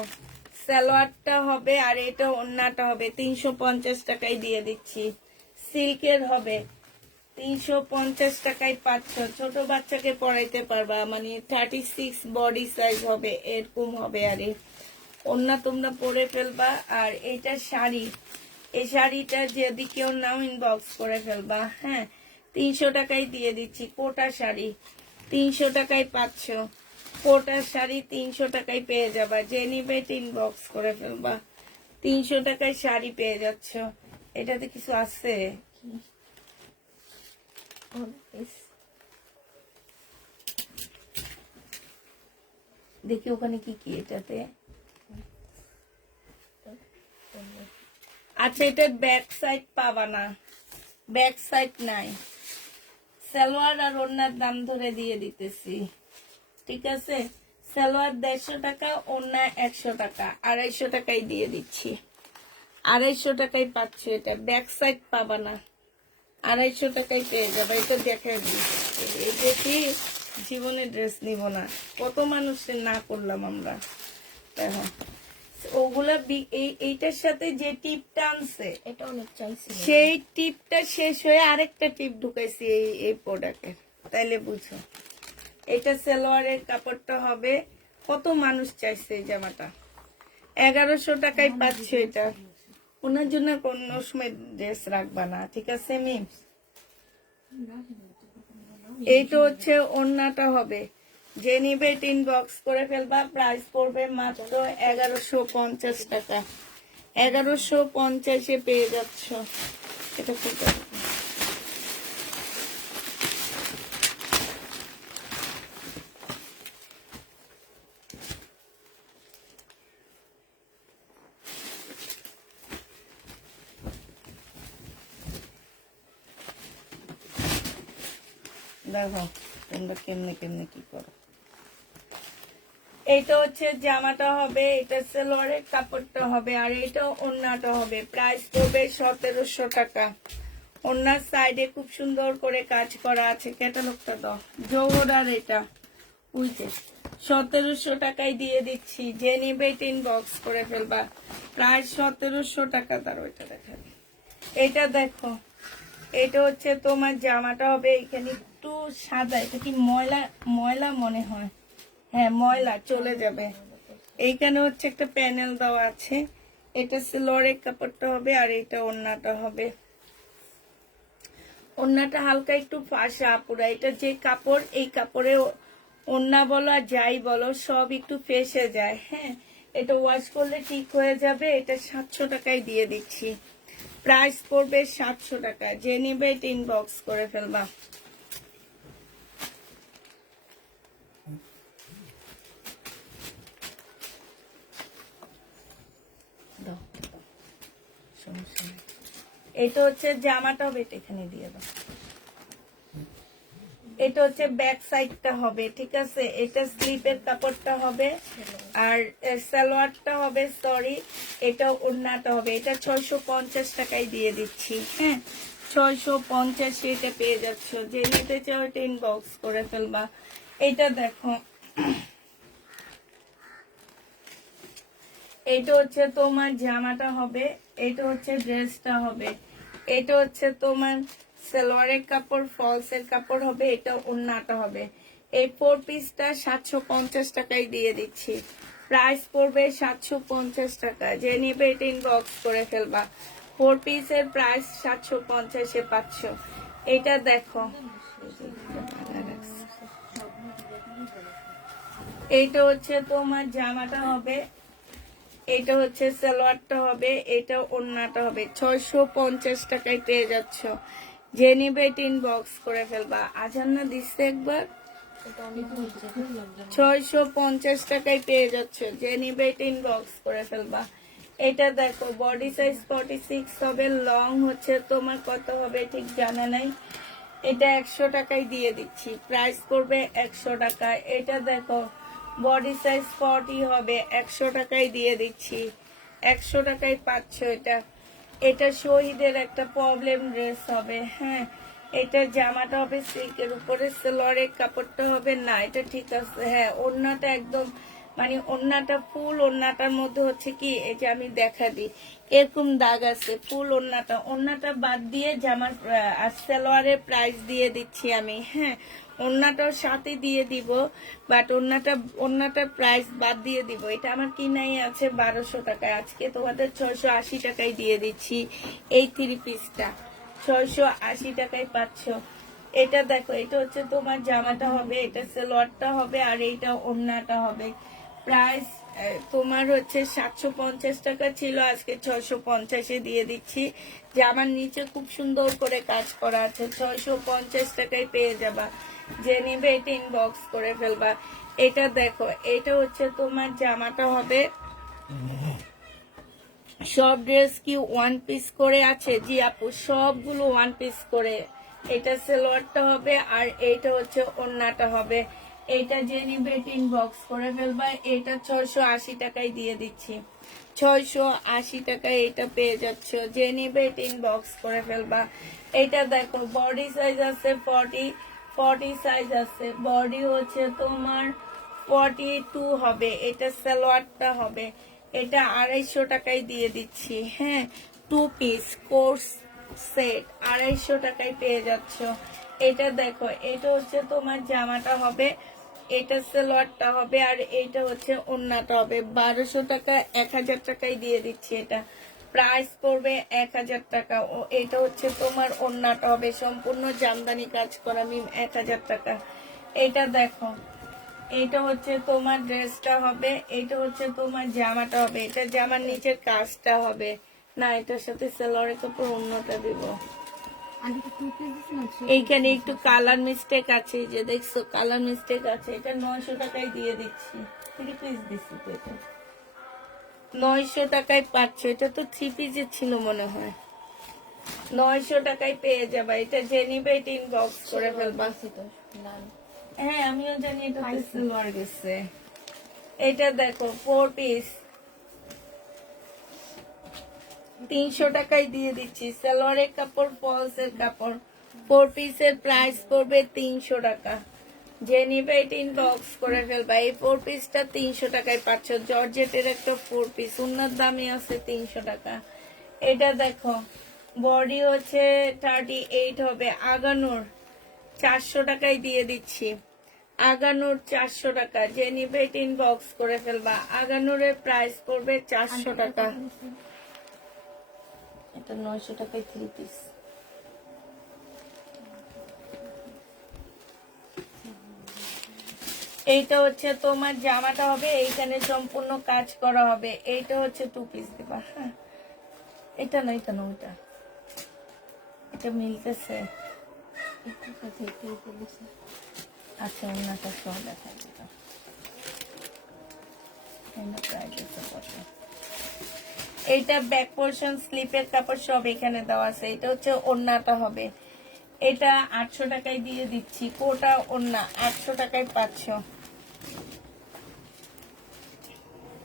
সালোয়ারটা হবে, আর এটা ওড়নাটা হবে। 350 টাকায় দিয়ে দিচ্ছি। সিল্কের হবে, 350 টাকায় পাচ্ছ। ছোট বাচ্চাকে পরাইতে পারবা, মানে 36 বডি সাইজ হবে, এরকম হবে। আরে ওড়না তোমরা পরে ফেলবা। আর এইটা শাড়ি, এই শাড়িটা যদি কেউ নাও ইনবক্স করে ফেলবা। হ্যাঁ, 300 টাকায় দিয়ে দিচ্ছি। কোটা শাড়ি 300 টাকায় পাচ্ছ। কোটা শাড়ি 300 টাকায় পেয়ে যাবা। যে নিবে ইনবক্স করে ফেলবা। 300 টাকায় শাড়ি পেয়ে যাচ্ছ। এটাতে কিছু আছে? দেখি ওখানে কি কি এটাতে। আচ্ছা, এটা ব্যাক সাইড পাবা না, ব্যাক সাইড নাই। সালোয়ার আর ওড়নার দাম ধরে দিয়ে দিতেছি, ঠিক আছে? সালোয়ার 150 টাকা, ওড়না 100 টাকা, 250 টাকায় দিয়ে দিচ্ছি। 250 টাকায় পাচ্ছ। এটা ব্যাক সাইড পাবা না, 250 টাকায় পেয়ে যাবে। এটা দেখে দিই, এই যে কি জীবনে ড্রেস নিব না, কত মানুষের না করলাম আমরা। দেখো ওগুলা এইটার সাথে যে টিপটা আনছে এটা অনেক চাইছি। সেই টিপটা শেষ হয়ে আরেকটা টিপ ঢুকাইছি এই প্রোডাক্টের, তাইলে বুঝো। এটা সালোয়ারের কাপড়টা হবে, কত মানুষ চাইছে এই জামাটা, 1100 টাকায় পাচ্ছ। এটা ওনার জন্য কোনো সময় ড্রেস রাখবা না, ঠিক আছে মিম? এইটা হচ্ছে ওড়নাটা হবে, যে নিবে ইনবক্স করে ফেলবা। প্রাইস পড়বে মাত্র 1150 টাকা। 1150-এ পেয়ে যাচ্ছ। এটা খুব দেখো তোমরা কেমনে কেমনে কি করো। এইটা হচ্ছে জামাটা হবে, এটা সালোয়ারের কাপড়টা হবে, আর এটা ওড়নাটা হবে। প্রাইস পড়বে 1700 টাকা। ওড়নার সাইডে খুব সুন্দর করে কাজ করা আছে, ক্যাটালগটা দাও জোহরার। এটা বুঝছে 1700 টাকায় দিয়ে দিচ্ছি, যে নিবে ইনবক্স করে ফেলবা। প্রাইস 1700 টাকা। তার ওইটা দেখাবে। এটা দেখো, এটা হচ্ছে তোমার জামাটা হবে, এখানে একটু সাদা, এটা কি ময়লা ময়লা মনে হয়, হ্যাঁ ময়লা চলে যাবে। এইখানে হচ্ছে একটা প্যানেল দেওয়া আছে। এটা সালোয়ারের কাপড়টা হবে, আর এটা ওড়নাটা হবে। ওড়নাটা হালকা একটু ফাঁসা পুরা। এটা যে কাপড়, এই কাপড়ে ওড়না বলো আর যাই বলো সব একটু ফেসে যায়। হ্যাঁ, এটা ওয়াশ করলে ঠিক হয়ে যাবে। এটা 700 টাকায় দিয়ে দিচ্ছি। প্রাইস পড়বে 700 টাকা। যে নিবে ইনবক্স করে ফেলবা। এটা হচ্ছে জামাটা হবে, এটা এখানে দিয়ে দাও। এটা হচ্ছে ব্যাক সাইডটা হবে, ঠিক আছে? এটা স্লিপের কাপড়টা হবে, আর সালোয়ারটা হবে, সরি এটা ওড়নাটা হবে। এটা 650 টাকায় দিয়ে দিচ্ছি। হ্যাঁ, 650 এটা পেয়ে যাচ্ছ। যে নিতে চাও এটা ইনবক্স করে ফেলবা। এটা দেখো, এটা হচ্ছে তোমার জামাটা হবে, এটা হচ্ছে ড্রেসটা হবে। এটা হচ্ছে তোমার সালোয়ারের কাপড়, ফলসের কাপড় হবে, এটা ওড়নাটা হবে। এই 4 পিসটা 750 টাকায় দিয়ে দিচ্ছি। প্রাইস পড়বে 750 টাকা। যে নিবে এটা ইনবক্স করে ফেলবা। 4 পিসের প্রাইস 750-এ পাচ্ছ। এটা দেখো, এইটা হচ্ছে তোমার জামাটা হবে, এটা হচ্ছে সালোয়ারটা হবে, এটা ওড়নাটা হবে। 650 টাকায় পেয়ে যাচ্ছ। যে নিবে ইনবক্স করে ফেলবা। আজান না দিচ্ছে একবার। 650 টাকায় পেয়ে যাচ্ছ। যে নিবে ইনবক্স করে ফেলবা। এটা দেখো, বডি সাইজ 46 হবে, লং হচ্ছে তোমার কত হবে ঠিক জানা নাই। এটা 100 টাকায় দিয়ে দিচ্ছি। প্রাইস করবে 100 টাকা। এটা দেখো, বডি সাইজ 40 হবে, 100 টাকায় দিয়ে দিচ্ছি। 100 টাকায় পাচ্ছ এটা। এটা শহীদের একটা প্রবলেম ড্রেস হবে। হ্যাঁ, এটা জামাটা হবে সিল্কের উপরে, সালোয়ারের কাপড়টা হবে না, এটা ঠিক আছে। হ্যাঁ, ওড়নাটা একদম মানে ওড়নাটা ফুল, ওড়নাটার মধ্যে হচ্ছে কি, এই যে আমি দেখা দিই, এরকম দাগ আছে ফুল ওড়নাটা। ওড়নাটা বাদ দিয়ে জামার আর সালোয়ারের প্রাইস দিয়ে দিচ্ছি আমি। হ্যাঁ, ওড়নাটাও সাথে দিয়ে দিব, বাট ওড়নাটার প্রাইস বাদ দিয়ে দিব। এটা আমার কিনাই আছে 1200 টাকায়, আজকে তোমাদের 680 টাকায় দিয়ে দিচ্ছি। এই 3 পিসটা 680 টাকায় পাচ্ছ। এটা দেখো, এটা হচ্ছে তোমার জামাটা হবে, এটা সালোয়ারটা হবে, আর এইটা ওড়নাটা হবে। প্রাইস তোমার হচ্ছে 750 টাকা ছিল, আজকে 650-এ দিয়ে দিচ্ছি। জামার নিচে খুব সুন্দর করে কাজ করা আছে, 650 টাকায় পেয়ে যাবা। যে নিবে এটা ইনবক্স করে ফেলবা। এটা দেখো, এটা হচ্ছে তোমার জামাটা হবে। সব ড্রেস কি 1 পিস করে আছে? জি আপু, সবগুলো 1 পিস করে। এটা সালোয়ারটা হবে, আর এইটা হচ্ছে ওড়নাটা হবে। এটা যে নিবে ইনবক্স করে ফেলবা। এটা 680 টাকায় দিয়ে দিচ্ছি, 680 টাকায় এটা পেয়ে যাচ্ছ। যে নিবে ইনবক্স করে ফেলবা। এটা দেখো বডি সাইজ আছে 40 সাইজ আছে, বডি হচ্ছে তোমার 42 হবে, এটা সালোয়ারটা হবে। এটা 250 টাকায় দিয়ে দিচ্ছি। হ্যাঁ, 2 পিস কোর্স সেট 250 টাকায় পেয়ে যাচ্ছ। এটা দেখো, এটা হচ্ছে তোমার জামাটা হবে, এটা সালোয়ারটা হবে, আর এটা হচ্ছে ওড়নাটা হবে। 1200 টাকা 1000 টাকায় দিয়ে দিচ্ছি। এটা প্রাইস পড়বে 1000 টাকা। ও এটা হচ্ছে তোমার ওড়নাটা হবে, সম্পূর্ণ জামদানি কাজ করা মিম, 1000 টাকা। এটা দেখো, এটা হচ্ছে তোমার ড্রেসটা হবে, এটা হচ্ছে তোমার জামাটা হবে, এটা জামার নিচের কাজটা হবে না, এটার সাথে সালোয়ারের কাপড় অন্যটা দিব। এইখানে একটু কালার মিস্টেক আছে, যে দেখছো কালার মিস্টেক আছে। এটা 900 টাকায় দিয়ে দিচ্ছি, 3 পিস দিচ্ছি তো। এটা 900 টাকায় পাচ্ছ। এটা তো 3 পিসের ছিল মনে হয়। 900 টাকায় পেয়ে যাবা। এটা যে নিবে এটা ইনবক্স করে ফেলবা। হ্যাঁ, আমিও জানি এটা সিলভার গেছে। এটা দেখো 4 পিস 300 টাকায় দিয়ে দিচ্ছি। সালোয়ারের কাপড়, ফলসের কাপড়, 4 পিসের প্রাইস পড়বে 300 টাকা। যে নিবে এটা ইনবক্স করে ফেলবা। এই 4 পিসটা 300 টাকায় পাচ্ছ। জর্জেটের একটা 4 পিস, ওনার দামই আছে 300 টাকা। এটা দেখো, বডি হচ্ছে 38 হবে, আগানোর 400 টাকায় দিয়ে দিচ্ছি। আগানোর 400 টাকা। যে নিবে এটা ইনবক্স করে ফেলবা। আগানোরের প্রাইস পড়বে 400 টাকা। এটা 900 টাকায় 3 পিস। এইটা হচ্ছে তোমার জামাটা হবে, এইখানে সম্পূর্ণ কাজ করা হবে। এইটা হচ্ছে 2 পিস দিবা। হ্যাঁ, এটা না, এটা না, ওইটা, এটা মিলতেছে। আচ্ছা, অন্যটা সহ দেখা যেত। এইটা ব্যাক পোর্শন, স্লিপের কাপড় সব এখানে দেওয়া আছে। এটা হচ্ছে ওড়নাটা হবে। এটা 800 টাকায় দিয়ে দিচ্ছি। কোটা ওড়না 800 টাকায় পাচ্ছ।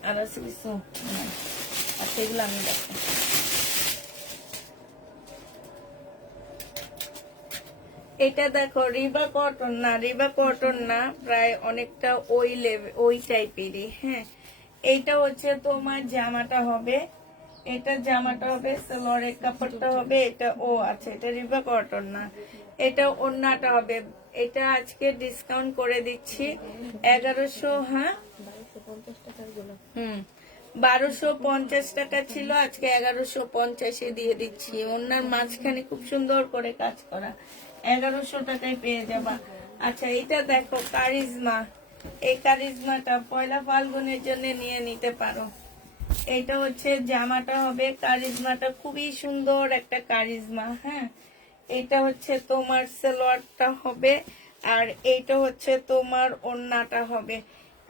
আর আছে কিছু? আচ্ছা, এগুলো আমি দেখো। এটা দেখো, রিবা কটন না, রিবা কটন না, প্রায় অনেকটা ওই লেভেল, ওই টাইপেরই। হ্যাঁ, এইটা হচ্ছে তোমার জামাটা হবে, এটা জামাটা হবে, সালোয়ারের কাপড়টা হবে। এটা আচ্ছা, এটা রিবা কটন না, এটা ওড়নাটা হবে। এটা আজকে ডিসকাউন্ট করে দিচ্ছি 1100। হ্যাঁ, 1250 টাকা ছিল, আজকে 1150-এ দিয়ে দিচ্ছি। ওনার মাঝখানে খুব সুন্দর করে কাজ করা, 1100 টাকায় পেয়ে যাবা। আচ্ছা, এটা দেখো কারিজমা, এই কারিজমাটা পয়লা ফাল্গুনের জন্য নিয়ে নিতে পারো। এটা হচ্ছে জামাটা হবে, কারিজমাটা খুবই সুন্দর একটা কারিজমা। হ্যাঁ, এটা হচ্ছে তোমার সালোয়ারটা হবে, আর এইটা হচ্ছে তোমার ওড়নাটা হবে।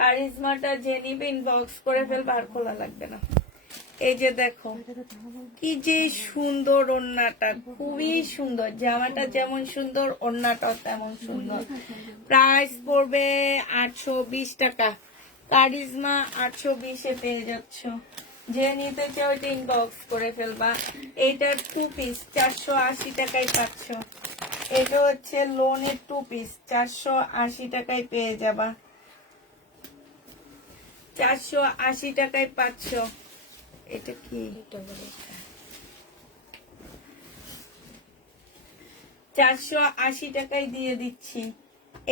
কারিজমাটা যে নিবে ইনবক্স করে ফেলবে, আর খোলা লাগবে না। এই যে দেখো কি যে সুন্দর ওড়নাটা, খুবই সুন্দর। জামাটা যেমন সুন্দর, ওড়নাটাও তেমন সুন্দর। প্রাইস পড়বে 820 টাকা। কারিজমা 820-এ পেয়ে যাচ্ছ। যে নিতে চাও এটা ইনবক্স করে ফেলবা। এইটার 2 পিস 480 টাকায় পাচ্ছ। এটা হচ্ছে লোনের 2 পিস 480 টাকায় পেয়ে যাবা। 480 টাকায় পাচ্ছ। এটা কি? 480 টাকায় দিয়ে দিচ্ছি।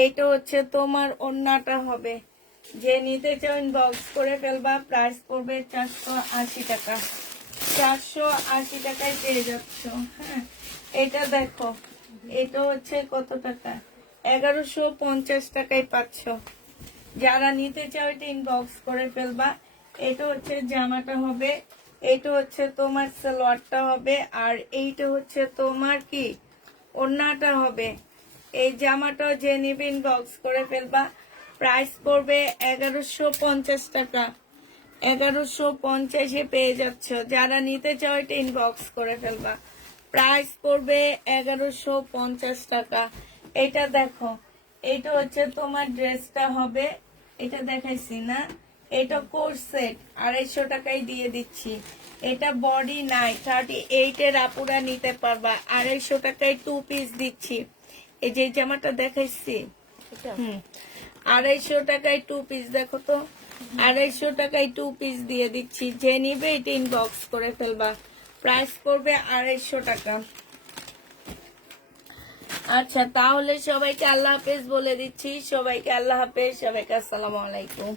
এটা হচ্ছে তোমার ওড়নাটা হবে। যে নিতে চাও ইনবক্স করে ফেলবা। প্রাইস পড়বে 480 টাকা। 480 টাকায় পেয়ে যাচ্ছ। হ্যাঁ, এটা দেখো, এটা হচ্ছে কত টাকা? 1150 টাকায় পাচ্ছ। যারা নিতে চাও এটা ইনবক্স করে ফেলবা। এটা হচ্ছে জামাটা হবে, এটা হচ্ছে তোমার সালোয়ারটা হবে, আর এইটা হচ্ছে তোমার কি ওড়নাটা হবে। এই জামাটাও যে নিবে ইনবক্স করে ফেলবা। প্রাইস পড়বে 1150 টাকা। 1150-এ পেয়ে যাচ্ছ। যারা নিতে চাও এটা ইনবক্স করে ফেলবা। প্রাইস পড়বে 1150 টাকা। এটা দেখো, এইটা হচ্ছে তোমার ড্রেসটা হবে, এটা দেখাইছি না, এটা কোর্স সেট 250 টাকায় দিয়ে দিচ্ছি। এটা বডি নাই 38 আপুরা নিতে পারবা, 250 টাকায় 2 পিস দিচ্ছি। এই যে জামাটা দেখাইছি, এটা 250 টাকায় 2 পিস, দেখো তো 250 টাকায় 2 পিস দিয়ে দিচ্ছি। যে নিবে এটা ইনবক্স করে ফেলবা, প্রাইস করবে 250 টাকা। আচ্ছা তাহলে সবাইকে আল্লাহ হাফেজ বলে দিচ্ছি, সবাইকে আল্লাহ হাফেজ, সবাইকে আসসালামু আলাইকুম।